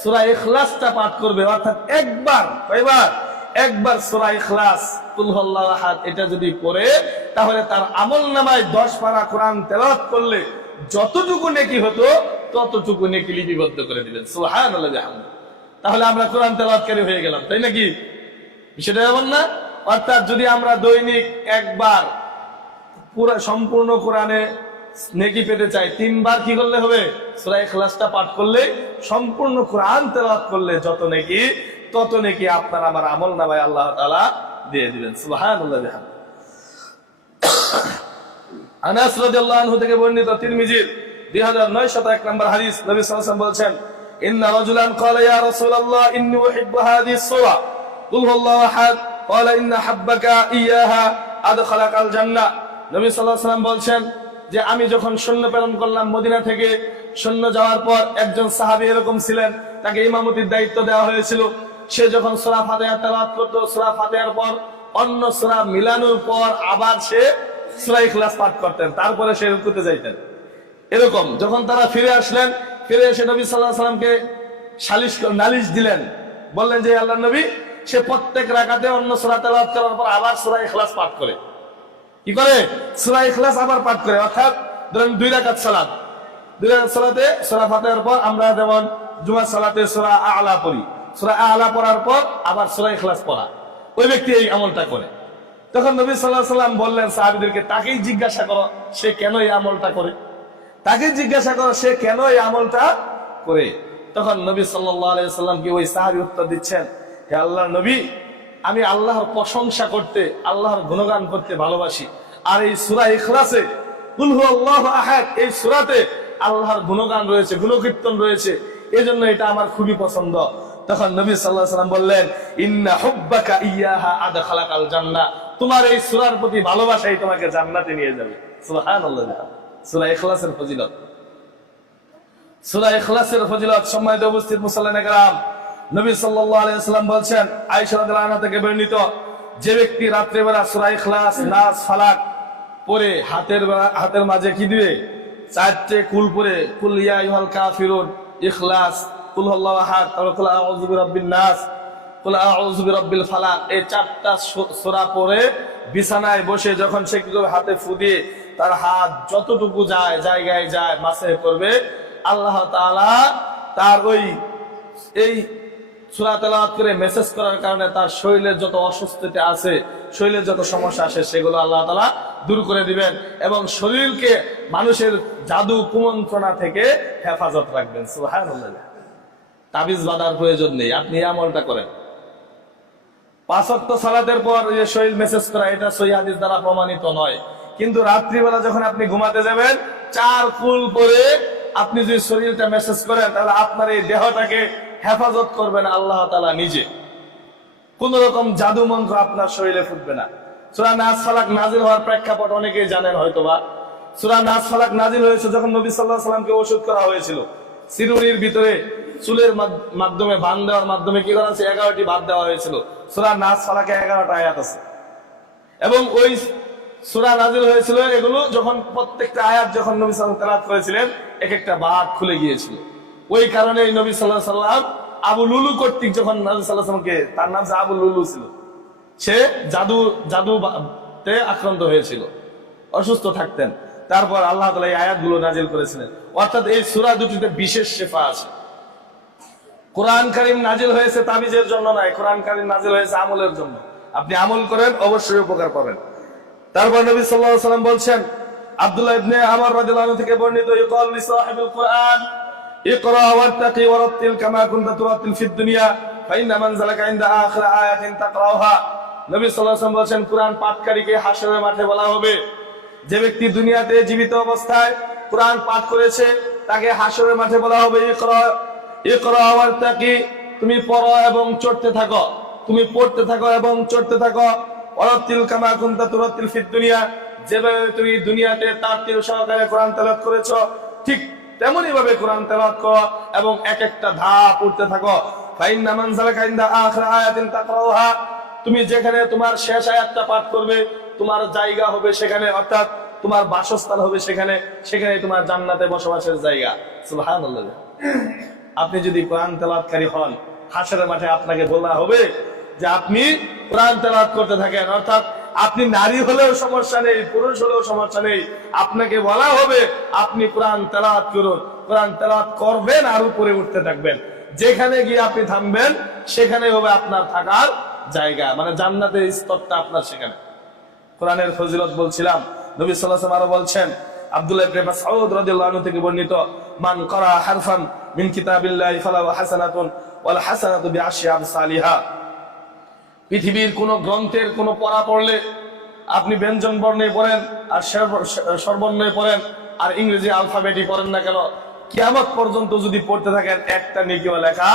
সূরা ইখলাসটা পাঠ করবে, অর্থাৎ একবার সূরা ইখলাস কুল হুয়াল্লাহু আহাদ এটা যদি পড়ে, তাহলে তার আমলনামায় 10 পারা কোরআন তেলাওয়াত করলে যতটুকু নেকি হতো ততটুকু নেকি লিপিবদ্ধ করে দিবেন। সুবহানাল্লাহ বিহামদিহি। তাহলে আমরা কোরআন তেলাওয়াতকারী হয়ে গেলাম, তাই নাকি? বিষয়টা এমন না? অর্থাৎ যদি আমরা দৈনিক একবার পুরো সম্পূর্ণ কোরআনে নেকি পেতে চাই, 3 বার কি করলে হবে? সূরা ইখলাসটা পাঠ করলে, সম্পূর্ণ কোরআন তেলাওয়াত করলে যত নেকি তত নেকি আপনার আমার আমলনামায় আল্লাহ তাআলা দিয়ে দিবেন। সুবহানাল্লাহ বিহামদিহি। আনাস রাদিয়াল্লাহু আনহু থেকে বর্ণিত, তিরমিজির 2901 নম্বর হাদিস, নবী সাল্লাল্লাহু আলাইহি ওয়াসাল্লাম বলছেন, ইন্না রাজুলান ক্বালা ইয়া রাসূলুল্লাহ ইন্নী উহিব্বু হাযিহিস সূরা কুল হুয়াল্লাহু আহাদ ক্বালা ইন্না হাব্বাকা ইয়াহা আদখালাকাল জান্নাহ। নবী সাল্লাল্লাহু আলাইহি ওয়াসাল্লাম বলছেন যে আমি যখন সৈন্য প্রেরণ করলাম মদিনা থেকে, সৈন্য যাওয়ার পর একজন সাহাবী এরকম ছিলেন, তাকে ইমামতির দায়িত্ব দেওয়া হয়েছিল। সে যখন সূরা ফাতিহা তেলাওয়াত করত, সূরা ফাতিহার পর অন্য সূরা মিলানোর পর আবার সে সূরা ইখলাস পাঠ করতেন, তারপরে সে রুকুতে যাইতেন। এরকম যখন তারা ফিরে আসলেন, ফিরে এসে নবী সাল্লাল্লাহু আলাইহি ওয়াসাল্লামকে নালিশ দিলেন, বললেন যে আল্লাহর নবী সে প্রত্যেক রাকাতে অন্য সূরা তেলাওয়াত করার পর আবার সূরা ইখলাস পাঠ করে। কি করে? সূরা ইখলাস আবার পাঠ করে। অর্থাৎ ধরেন 2 রাকাত সালাত, 2 রাকাত সালাতে সূরা ফাতিহার পর আমরা যেমন জুমার সালাতে সূরা আ'লা পড়ি, সূরা আ'লা পড়ার পর আবার সূরা ইখলাস পড়া, ওই ব্যক্তি এই আমলটা করে। তখন নবী সাল্লাল্লাহু আলাইহি ওয়াসাল্লাম বললেন সাহাবীদেরকে, তাকেই জিজ্ঞাসা করো সে কেন এই আমলটা করে, তাকেই জিজ্ঞাসা করো সে কেন এই আমলটা করে। তখন নবী সাল্লাল্লাহু আলাইহি ওয়াসাল্লাম কি ওই সাহাবী উত্তর দিচ্ছেন, হে আল্লাহর নবী, আমি আল্লাহর প্রশংসা করতে, আল্লাহর গুণগান করতে ভালোবাসি, আর এই সূরা ইখলাসে কুল হুয়াল্লাহু আহাদ এই সূরাতে আল্লাহর গুণগান রয়েছে, গুণকীর্তন রয়েছে, এজন্য এটা আমার খুবই পছন্দ। তখন নবী সাল্লাল্লাহু আলাইহি ওয়াসাল্লাম বললেন, ইন্না হুব্বাকা ইয়াহা আদখালাকাল জান্নাহ, তোমার এই সূরার প্রতি ভালোবাসাই তোমাকে জান্নাতে নিয়ে যাবে। সুবহানাল্লাহ। সূরা ইখলাসের ফজিলত, সূরা ইখলাসের ফজিলত। সম্মানিত উপস্থিত মুসল্লিনে কেরাম, নবী সাল্লাল্লাহু আলাইহি ওয়াসাল্লাম বলছেন, আয়েশা রাদিয়াল্লাহু আনহা থেকে বর্ণিত, যে ব্যক্তি রাত্রে বেলা সূরা ইখলাস, নাস, ফালাক পড়ে হাতের মাঝে কি দিবে? 4টে কুল পড়ে, কুল ইয়া আইয়ুহাল কাফিরুন, ইখলাস, কুল হুয়াল্লাহু আহাদ, কুল আউযু বিরাব্বিন নাস, কুল আউযু বিরাব্বিল ফালাক, এই 4টা সূরা পড়ে বিছানায় বসে যখন সে কি করবে? হাতে ফু দিয়ে তার হাত যতটুকু যায় জায়গায় যায় মাসে করবে, আল্লাহ তাআলা তার এই সূরা তেলাওয়াত করে মেসেজ করার কারণে তার শরীরের যত অসুস্থতা আছে, শরীরের যত সমস্যা আসে, সেগুলো আল্লাহ তাআলা দূর করে দিবেন এবং শরীরকে মানুষের জাদু কুমন্ত্রণা থেকে হেফাজত রাখবেন। সুবহানাল্লাহ। তাবিজ বাঁধার প্রয়োজন নেই, আপনি এই আমলটা করেন। 5 ওয়াক্ত সালাতের পর যে শরীর মেসেজ করা, এটা সহিহ হাদিস দ্বারা প্রমাণিত নয়, কিন্তু রাত্রিবেলা যখন আপনি ঘুমাতে যাবেন 4 কুল পরে আপনি যদি শরীরটা মেসেজ করেন, তাহলে আপনার এই দেহটাকে হেফাজত করবেন আল্লাহ তাআলা নিজে। কোন রকম জাদু মন্ত্র আপনার শরীরে ফুটবে না। সূরা নাস ফালাক নাজিল হওয়ার প্রেক্ষাপট অনেকেই জানেন হয়তোবা। সূরা নাস ফালাক নাজিল হয়েছে যখন নবী সাল্লাল্লাহু আলাইহি ওয়াসাল্লামকে ওষুধ করা হয়েছিল, চিরুনির ভিতরে চুলের মাধ্যমে বান দেওয়ার মাধ্যমে কি করা হয়েছে? 11টি বাদ দেওয়া হয়েছিল। সূরা নাস ফালাকে 11টা আয়াত আছে এবং ওই সূরা নাজিল হয়েছিল, এগুলো যখন প্রত্যেকটা আয়াত যখন নবী সাল্লাল্লাহু আলাইহি ওয়াসাল্লাম তেলাওয়াত করেছিলেন, এক একটা বাঁক খুলে গিয়েছিল। ওই কারণে নবী সাল্লাল্লাহু আলাইহি ওয়াসাল্লাম আবু লুলু কর্তৃক যখন নবী সাল্লাল্লাহু আলাইহি ওয়াসাল্লামকে, তার নাম আবু লুলু ছিল, সে জাদুতে আক্রান্ত হয়েছিল, অসুস্থ থাকতেন। তারপর আল্লাহ তাআলা এই আয়াতগুলো নাজিল করেছিলেন। অর্থাৎ এই সূরা দুটিতে বিশেষ শেফা আছে। কোরআন কারীম নাজিল হয়েছে তাবিজের জন্য নয়, কোরআন কারীম নাজিল হয়েছে আমলের জন্য। আপনি আমল করেন, অবশ্যই উপকার পাবেন। তারপর নবী সাল্লাল্লাহু আলাইহি ওয়াসাল্লাম বলছেন, আব্দুল্লাহ ইবনে আমর রাদিয়াল্লাহু আনহু থেকে বর্ণিত, ইকাল লি সাহিবুল কোরআন ইকরা ওয়াত্তাকি ওয়ারাত্তিল কামা কুনতা তুরাত্তিল ফিদ দুনিয়া ফাইন্না মানজালাকা ইনদা আখির আয়াতিন তাকরাউহা। নবী সাল্লাল্লাহু আলাইহি ওয়াসাল্লাম বলেন, কোরআন পাঠকারীকে হাশরের মাঠে বলা হবে, যে ব্যক্তি দুনিয়াতে জীবিত অবস্থায় কোরআন পাঠ করেছে তাকে হাশরের মাঠে বলা হবে, ইকরা ওয়াত্তাকি, তুমি পড়ো এবং চড়তে থাকো, তুমি পড়তে থাকো এবং চড়তে থাকো, ওয়ারাত্তিল কামা কুনতা তুরাত্তিল ফিদ দুনিয়া, যেভাবে তুমি দুনিয়াতে তারতিল সহকারে কোরআন তেলাওয়াত করেছো ঠিক তেমনি ভাবে কোরআন তেলাওয়াত করো এবং এক একটা ধাপ পড়তে থাকো। ফাইন্না মানজালাকা ইনদা আখির আয়াতিন তাকরাউহা, তুমি যেখানে তোমার শেষ আয়াতটা পাঠ করবে তোমার জায়গা হবে সেখানে, অর্থাৎ তোমার বাসস্থান হবে সেখানে, সেখানে তোমার জান্নাতে বসবাসের জায়গা। সুবহানাল্লাহ। আপনি যদি কোরআন তেলাওয়াতকারী হন, হাশরের মাঠে আপনাকে বলা হবে যে আপনি কোরআন তেলাওয়াত করতে থাকেন, অর্থাৎ আপনি নারী হলেও সমস্যা নেই, পুরুষ হলেও সমস্যা নেই, আপনাকে বলা হবে আপনি কোরআন তেলাওয়াত করুন, কোরআন তেলাওয়াত করবেন আর উপরে উঠতে থাকবেন। যেখানে গিয়ে আপনি থামবেন সেখানে হবে আপনার থাকার জায়গা, মানে জান্নাতের স্তরটা আপনার সেখানে। কোরআনের ফজিলত বলছিলাম, নবী সাল্লাল্লাহু আলাইহি ওয়াসাল্লাম আরো বলছেন, আব্দুল্লাহ ইবনে মাসউদ রাদিয়াল্লাহু আনহু থেকে বর্ণিত, মান ক্বারা হারফান মিন কিতাবিল্লাহি ফালাহু হাসানাতুন ওয়াল হাসানাতু বিআশরি আমসালিহা। পৃথিবীর কোন গ্রন্থের কোন পড়া পড়লে আপনি ব্যঞ্জন বর্ণে পড়েন আর স্বরবর্ণে পড়েন আর ইংরেজি আলফাবেটই পড়েন না কেন, কিয়ামত পর্যন্ত যদি পড়তে থাকেন একটা নেকিও লেখা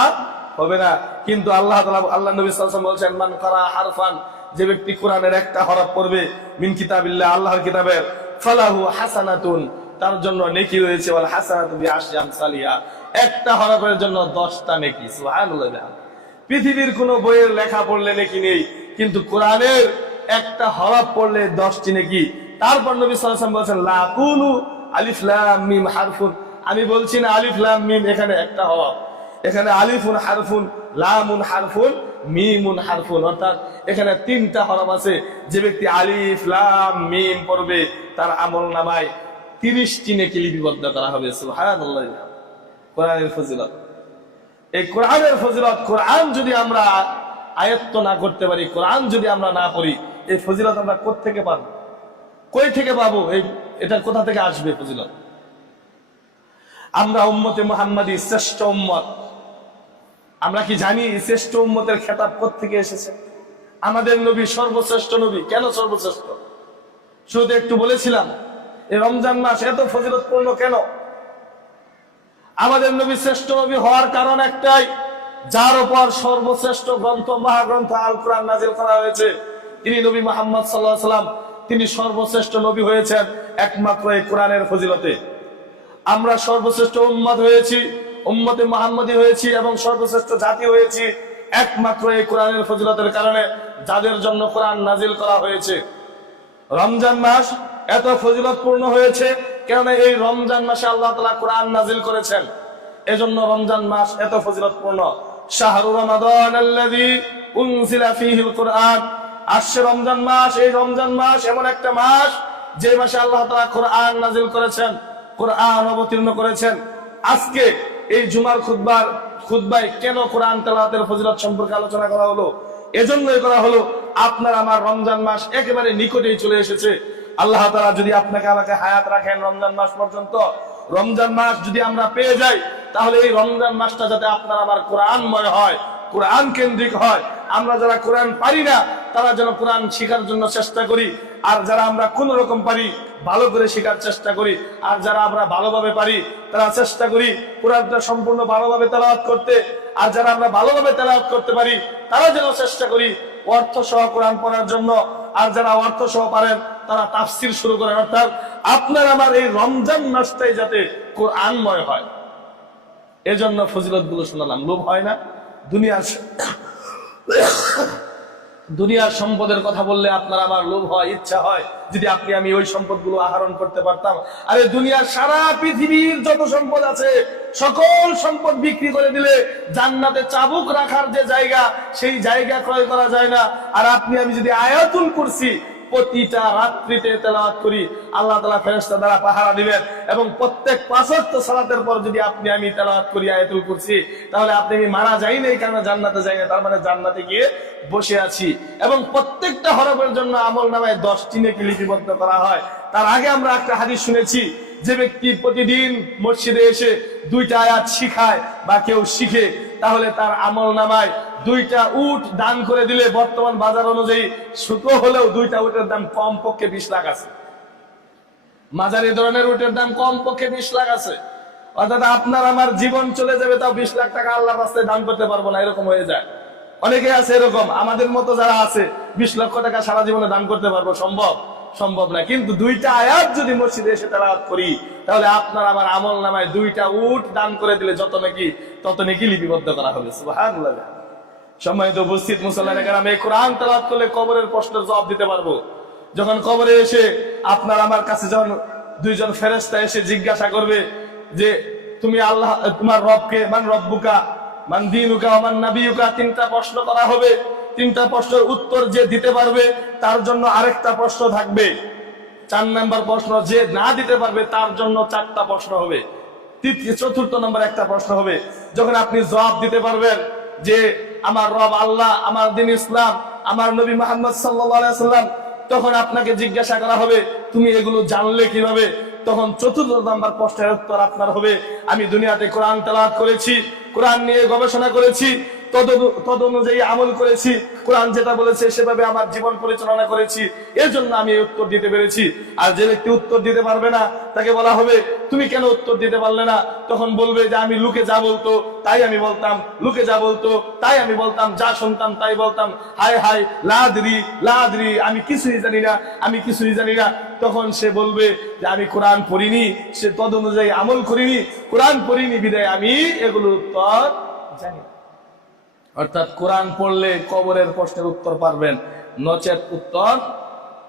হবে না। কিন্তু আল্লাহ নবী সাল্লাল্লাহু আলাইহি ওয়াসাল্লাম বলেছেন, মান ক্বারা হারফান, যে ব্যক্তি কোরআনের একটা হরফ পড়বে, মিন কিতাবিল্লাহ, আল্লাহর কিতাবের, ফালাহু হাসানাতুন, তার জন্য নেকি রয়েছে, ওয়াল হাসানাতু বিআশরি আমসালিহা, একটা হরফের জন্য 10টা নেকি। সুবহানাল্লাহ। পৃথিবীর কোন বইয়ের লেখা পড়লে নেকি নেই, কিন্তু কোরআনের একটা হরফ পড়লে 10টি নেকি। তারপর নবী সাল্লাল্লাহু আলাইহি ওয়াসাল্লাম বলেছেন, লা কুলু আলিফ লাম মিম হারফুন, আমি বলছি না আলিফ লাম মিম এখানে একটা হরফ, এখানে আলিফুন হারফুন, লামুন হারফুন, মিমুন হারফুন, অর্থাৎ এখানে 3টা হরফ আছে। যে ব্যক্তি আলিফ লাম মিম পড়বে তার আমলনামায় 30টি নেকি লিপিবদ্ধ করা হবে। সুবহানাল্লাহ। কোরআনের ফজিলত, এই কোরআনের ফজিলত, কোরআন যদি আমরা আয়ত্ত না করতে পারি, কোরআন যদি আমরা না পড়ি, এই ফজিলত আমরা কোত্থেকে পাবো, কই থেকে পাবো, এটা কোথা থেকে আসবে ফজিলত? আমরা উম্মতে মুহাম্মাদী শ্রেষ্ঠ উম্মত, আমরা কি জানি শ্রেষ্ঠ উম্মতের খেতাব কোত্থেকে এসেছে? আমাদের নবী সর্বশ্রেষ্ঠ নবী। কেন সর্বশ্রেষ্ঠ? শুরুতে একটু বলেছিলাম, এই রমজান মাস এত ফজিলতপূর্ণ কেন? আমাদের নবী শ্রেষ্ঠ নবী হওয়ার কারণ একটাই, যার উপর সর্বশ্রেষ্ঠ গ্রন্থ মহাগ্রন্থ আল কোরআন নাজিল করা হয়েছে, তিনি নবী মুহাম্মদ সাল্লাল্লাহু আলাইহি ওয়াসাল্লাম, তিনি সর্বশ্রেষ্ঠ নবী হয়েছেন একমাত্র এই কোরআনের ফজিলতে। আমরা সর্বশ্রেষ্ঠ উম্মত হয়েছি, উম্মতে মুহাম্মদী হয়েছি এবং সর্বশ্রেষ্ঠ জাতি হয়েছি একমাত্র এই কোরআনের ফজিলতের কারণে, যাদের জন্য কোরআন নাজিল করা হয়েছে। রমজান মাস এত ফজিলতপূর্ণ হয়েছে কেননা এই রমজান মাসে আল্লাহ তাআলা কোরআন নাজিল করেছেন, এজন্য রমজান মাস এত ফজিলতপূর্ণ। শাহরু রমাদান আল্লাযী উনজিলা ফীহিল কুরআন, আসছে রমজান মাস, এই রমজান মাস এমন একটা মাস যে মাসে আল্লাহ তাআলা কোরআন নাজিল করেছেন, কোরআন অবতীর্ণ করেছেন। আজকে এই জুমার খুতবায় কেন কোরআন তেলাওয়াতের ফজিলত সম্পর্কে আলোচনা করা হলো? এজন্যই করা হলো, আপনার আমার রমজান মাস একেবারে নিকটেই চলে এসেছে। আল্লাহ তাআলা যদি আপনাকে আমাকে হায়াত রাখেন রমজান মাস পর্যন্ত, রমজান মাস যদি আমরা পেয়ে যাই, তাহলে এই রমজান মাসটা যাতে আপনার আমার কোরআনময় হয়, কোরআন কেন্দ্রিক হয়। আমরা যারা কোরআন পারি না তারা যেন কোরআন শেখার জন্য চেষ্টা করি, আর যারা আমরা কোন রকম পারি ভালো করে শেখার চেষ্টা করি, আর যারা আমরা ভালোভাবে পারি তারা চেষ্টা করি কোরআনটা সম্পূর্ণ ভালোভাবে তেলাওয়াত করতে, আর যারা আমরা ভালোভাবে তেলাওয়াত করতে পারি তারা যেন চেষ্টা করি অর্থ সহ কোরআন পড়ার জন্য, আর যারা অর্থ সহ পারেন তারা তাফসীর শুরু করেন। অর্থাৎ আপনার আমার এই রমজান মাসটাই যাতে কোরআনময় হয়, এজন্য ফজিলত গুলো শোনালাম। লোভ হয় না? দুনিয়ার সম্পদের কথা বললে আপনার আমার লোভ হয়, ইচ্ছা হয় যদি আপনি আমি ওই সম্পদগুলো আহরণ করতে পারতাম। আরে দুনিয়ার সারা পৃথিবীর যত সম্পদ আছে সকল সম্পদ বিক্রি করে দিলে জান্নাতে চাবুক রাখার যে জায়গা, সেই জায়গা ক্রয় করা যায় না। আর আপনি আমি যদি আয়াতুল কুরসি প্রতিটা রাত্রিতে তেলাওয়াত করি, আল্লাহ তাআলা ফেরেশতা দ্বারা পাহারা দিবেন। এবং প্রত্যেক 5 ওয়াক্ত সালাতের পর যদি আপনি আমি তেলাওয়াত করি আয়াতুল কুরসি, তাহলে আপনি আমি মারা যাই নাই, কারণ জান্নাতে যাই না, তার মানে জান্নাতে গিয়ে বসে আছি। এবং প্রত্যেকটা হরফের জন্য আমলনামায় 10টি নেকি লিপিবদ্ধ করা হয়। তার আগে আমরা একটা হাদিস শুনেছি, যে ব্যক্তি প্রতিদিন মসজিদে এসে 2টা আয়াত শিখায় বা কেউ শিখে, তাহলে তার আমলনামায় 2টা উট দান করে দিলে বর্তমান বাজার অনুযায়ী ছোট হলেও 2টা উটের দাম কমপক্ষে 20 লাখ আছে। মাঝারি ধরনের উটের দাম কমপক্ষে 20 লাখ আছে। অর্থাৎ আপনার আমার জীবন চলে যাবে, তাও 20 লাখ টাকা আল্লাহর রাস্তায় দান করতে পারবো না, এরকম হয়ে যায়। অনেকে আছে এরকম, আমাদের মতো যারা আছে 20 লক্ষ টাকা সারা জীবনে দান করতে পারবো, সম্ভব না। কিন্তু 2টা আয়াত যদি মসজিদে এসে তেলাওয়াত করি, তাহলে আপনার আমার আমলনামায় 2টা উট দান করে দিলে তত নেকি লিপিবদ্ধ করা হবে। সুবহানাল্লাহ। সম্মানিত উপস্থিত মুসল্লিয়ানে কেরাম, এই কোরআন তেলাওয়াত করলে কবরের প্রশ্নের জবাব দিতে পারবো। যখন কবরে এসে আপনার আমার কাছে যখন 2জন ফেরেশতা এসে জিজ্ঞাসা করবে যে তুমি আল্লাহ, তোমার রবকে, মান রব্বুকা মান দীনুকা মান নাবিয়ুকা, 3টা প্রশ্ন করা হবে। 3টা প্রশ্নের উত্তর যে দিতে পারবে তার জন্য আরেকটা প্রশ্ন থাকবে। 4 নাম্বার প্রশ্ন যে না দিতে পারবে তার জন্য 4টা প্রশ্ন হবে। চতুর্থ নাম্বার একটা প্রশ্ন হবে। যখন আপনি জবাব দিতে পারবেন যে আমার রব আল্লাহ, আমার দ্বীন ইসলাম, আমার নবী মুহাম্মদ সাল্লাল্লাহু আলাইহি ওয়াসাল্লাম, তখন আপনাকে জিজ্ঞাসা করা হবে তুমি এগুলো জানলে কিভাবে? তখন চতুর্থ নাম্বার প্রশ্নের উত্তর আপনার হবে আমি দুনিয়াতে কোরআন তেলাওয়াত করেছি, কোরআন নিয়ে গবেষণা করেছি, তদ অনুযায়ী আমল করেছি, কোরআন যেটা বলেছে সেভাবে আমার জীবন পরিচালনা করেছি, এর জন্য আমি এই উত্তর দিতে পেরেছি। আর যে ব্যক্তি উত্তর দিতে পারবে না তাকে বলা হবে তুমি কেন উত্তর দিতে পারলে না? তখন বলবে যে আমি লোকে যা বলতো তাই আমি বলতাম, লোকে যা বলতো তাই আমি বলতাম, যা শুনতাম তাই বলতাম, হায় হায় লাদরি, আমি কিছুই জানি না। তখন সে বলবে যে আমি কোরআন পড়িনি, সে তদ অনুযায়ী আমল করিনি, কোরআন পড়িনি বিদায় আমি এগুলো উত্তর জানি না। অর্থাৎ কোরআন পড়লে কবরের প্রশ্নের উত্তর পারবেন, নচেত উত্তর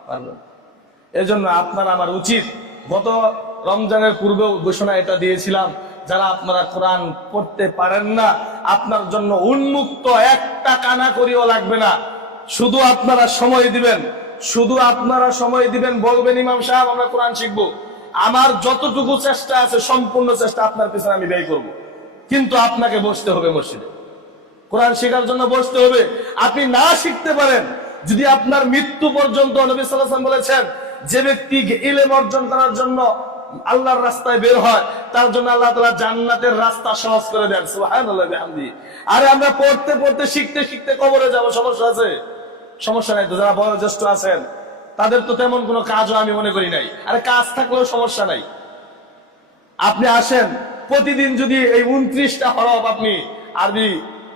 পারবেন। এজন্য আপনার আমার উচিত, গত রমজানের পূর্বেও ঘোষণা এটা দিয়েছিলাম, যারা আপনারা কোরআন পড়তে পারেন না, আপনার জন্য উন্মুক্ত একটা কানা করিও লাগবে না। শুধু আপনারা সময় দিবেন, বলবেন ইমাম সাহেব আমরা কোরআন শিখবো। আমার যতটুকু চেষ্টা আছে সম্পূর্ণ চেষ্টা আপনার পিছনে আমি ব্যয় করব। কিন্তু আপনাকে বসতে হবে মসজিদে, কোরআন শেখার জন্য বসতে হবে। আপনি না শিখতে পারেন, যদি আপনার মৃত্যু পর্যন্ত, নবী সাল্লাল্লাহু আলাইহি ওয়াসাল্লাম বলেছেন যে ব্যক্তি ইলম অর্জন করার জন্য আল্লাহর রাস্তায় বের হয় তার জন্য আল্লাহ তাআলা জান্নাতের রাস্তা সহজ করে দেন। সুবহানাল্লাহ বিহামদিহি। আরে আমরা পড়তে শিখতে কবরে যাব, সমস্যা আছে? সমস্যা নাই তো। যারা বয়োজ্যেষ্ঠ আছেন তাদের তো তেমন কোনো কাজও আমি মনে করি নাই। আরে কাজ থাকলেও সমস্যা নাই। আপনি আসেন, প্রতিদিন যদি এই 29টা হরফ আপনি আরবি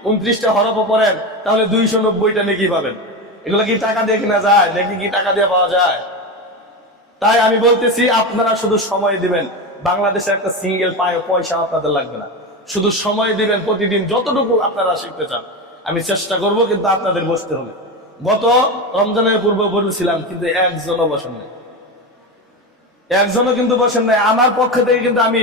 29টা হরফও পড়েন, তাহলে 290টা নেকি পাবেন। এগুলো কি টাকা দিয়ে কিনা যায়? নাকি কি টাকা দিয়ে পাওয়া যায়? তাই আমি বলতেছি আপনারা শুধু সময় দিবেন। বাংলাদেশে একটা সিঙ্গেল পয়সা আপনাদের লাগবে না, শুধু সময় দিবেন। প্রতিদিন যতটুকু আপনারা শিখতে চান আমি চেষ্টা করব, কিন্তু আপনাদের বসতে হবে। গত রমজানের পূর্বে বলেছিলাম, কিন্তু একজনও বসেন নাই। আমার পক্ষ থেকে কিন্তু আমি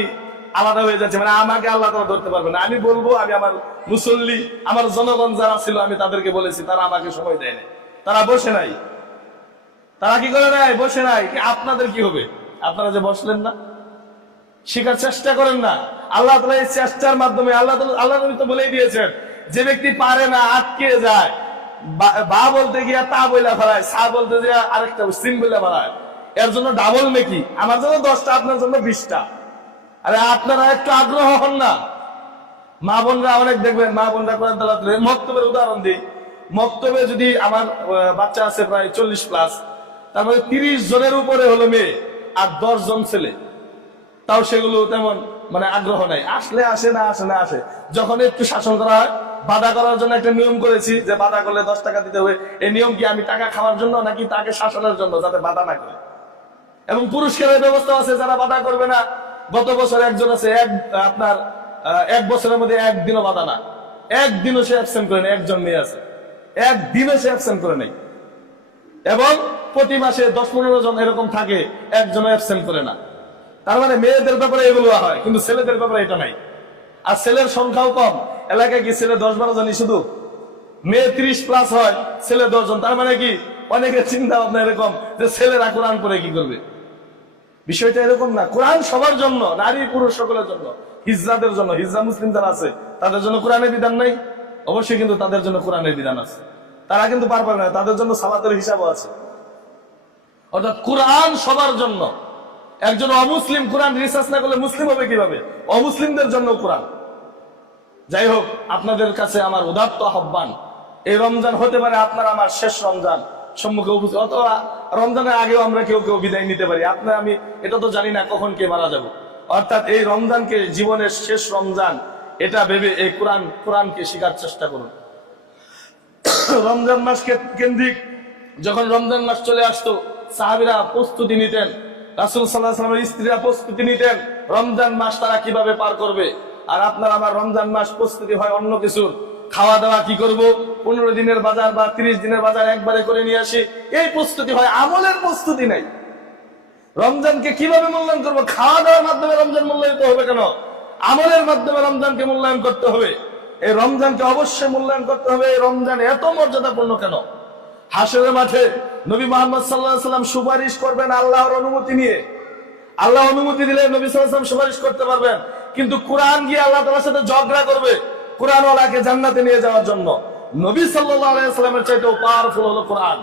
আলাদা হয়ে যাচ্ছে, মানে আমাকে আল্লাহ তাআলা ধরতে পারবে না। আমি বলবো, আমি আমার মুসল্লি, আমার জনগণ যারা ছিল আমি তাদেরকে বলেছি, তারা আমাকে সময় দেয় নাই, তারা বসে নাই। তারা কি করে নাই? বসে নাই। আপনাদের কি হবে? আপনারা যে বসলেন না, শেখার চেষ্টা করেন না। আল্লাহ তাআলা এই চেষ্টার মাধ্যমে, আল্লাহ নবী তো বলেই দিয়েছেন, যে ব্যক্তি পারে না, আটকে যায়, বা বলতে গিয়া তা বইলা ফেলায়, সা বলতে গিয়া আরেকটা সিন বইলা ফেলায়, এর জন্য ডাবল নেকি। আমার জন্য 10টা, আপনার জন্য 20টা। আরে আপনারা একটু আগ্রহ হন না। মা বোনরা অনেক দেখবেন, মা বোনরা কোরআন তেলাওয়াত করে। মক্তবের উদাহরণ দিই, মক্তবে যদি আমার বাচ্চা আছে প্রায় 40+, তার মধ্যে 30 জনের উপরে হলো মেয়ে আর 10 জন ছেলে, তাও সেগুলো তেমন মানে আগ্রহ নাই। আসলে আসে, না আসে। যখন একটু শাসন করা হয়, বাধা করার জন্য একটা নিয়ম করেছি যে বাধা করলে 10 টাকা দিতে হবে। এই নিয়ম কি আমি টাকা খাওয়ার জন্য নাকি তাকে শাসনের জন্য, যাতে বাধা না করে? এবং পুরস্কারের ব্যবস্থা আছে যারা বাধা করবে না। গত বছর একজন আছে, আপনার 1 বছরের মধ্যে একদিনও বাধা না, একদিনও সে অ্যাবসেন্ট করে নেই। একজন মেয়ে আছে, একদিনও সে অ্যাবসেন্ট করে নেই। এবং প্রতি মাসে 10-15 জন এরকম থাকে, একজনও অ্যাবসেন্ট করে না। তার মানে মেয়েদের ব্যাপারে এগুলো হয়, কিন্তু ছেলেদের ব্যাপারে এটা নাই। আর ছেলের সংখ্যাও কম। এলাকায় কি ছেলে 10-12 জনই শুধু? মেয়ে 30+ হয়, ছেলে 10 জন। তার মানে কি অনেকের চিন্তা ভাবনা এরকম যে ছেলেরা কোরআন পড়ে কি করবে। বিষয়টা এরকম না, কোরআন সবার জন্য, নারী পুরুষ সকলের জন্য, হিজড়াদের জন্য। হিজড়া মুসলিম যারা আছে তাদের জন্য কোরআনের বিধান নাই? অবশ্যই কিন্তু তাদের জন্য কোরআনের বিধান আছে। তারা কিন্তু পারবে না, তাদের জন্য সালাতের হিসাবও আছে। অর্থাৎ কোরআন সবার জন্য। একজন অমুসলিম কোরআন রিসার্চ না করলে মুসলিম হবে কিভাবে? অমুসলিমদের জন্য কোরআন। যাই হোক, আপনাদের কাছে আমার উদাত্ত আহ্বান, এই রমজান হতে পারে আপনার আমার শেষ রমজান সম্মুখে উপস্থিত, অথবা রমজানের আগেও আমরা কেউ কেউ বিদায় নিতে পারি। আপনার আমি এটা তো জানি না কখন কে মারা যাব। অর্থাৎ এই রমজানকে জীবনের শেষ রমজান এটা ভেবে এই কোরআনকে শেখার চেষ্টা করুন। রমজান মাস কেন্দ্রিক যখন রমজান মাস চলে আসতো, সাহাবীরা প্রস্তুতি নিতেন, রাসূল সাল্লাল্লাহু আলাইহি ওয়াসাল্লামের স্ত্রীরা প্রস্তুতি নিতেন রমজান মাস তারা কিভাবে পার করবে। আর আপনার আমার রমজান মাস প্রস্তুতি হয় অন্য কিছুর, খাওয়া দাওয়া কি করব, 15 দিনের বাজার বা 30 দিনের বাজার একবারে করে নিয়ে আসি, এই প্রস্তুতি হয়। আমলের প্রস্তুতি নাই। রমজানকে কিভাবে মূল্যায়ন করবো? খাওয়া দাওয়ার মাধ্যমে রমজান মূল্যায়িত হবে কেন? আমলের মাধ্যমে রমজানকে মূল্যায়ন করতে হবে। এই রমজানকে অবশ্যই মূল্যায়ন করতে হবে। এই রমজান এত মর্যাদাপূর্ণ কেন? হাসরের মাঠে নবী মুহাম্মদ সাল্লাল্লাহু আলাইহি ওয়াসাল্লাম সুপারিশ করবেন আল্লাহর অনুমতি নিয়ে। আল্লাহ অনুমতি দিলে নবী সাল্লাল্লাহু আলাইহি ওয়াসাল্লাম সুপারিশ করতে পারবেন। কিন্তু কোরআন গিয়ে আল্লাহ তাআলার সাথে ঝগড়া করবে কোরআনওয়ালাকে জান্নাতে নিয়ে যাওয়ার জন্য। নবী সাল্লাল্লাহু আলাইহি ওয়াসাল্লামের চাইতেও পাওয়ারফুল হলো কোরআন।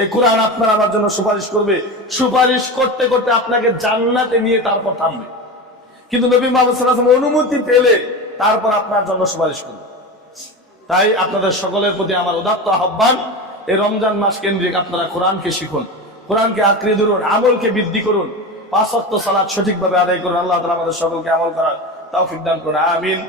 এই কোরআন আপনার আমার জন্য সুপারিশ করবে। সুপারিশ করতে করতে আপনাকে জান্নাতে নিয়ে তারপর থামবে। কিন্তু নবী মুহাম্মদ সাল্লাল্লাহু আলাইহি ওয়াসাল্লাম অনুমতি পেলে তারপর আপনার জন্য সুপারিশ করবে। তাই আপনাদের সকলের প্রতি আমার উদাত্ত আহ্বান, এই রমজান মাস কেন্দ্রিক আপনারা কোরআনকে শিখুন, কোরআনকে আঁকড়ে ধরুন, আমলকে বৃদ্ধি করুন, 5 ওয়াক্ত সালাত সঠিকভাবে আদায় করুন। আল্লাহ তাআলা আমাদের সকলকে আমল করার তৌফিক দান করুন। আমিন।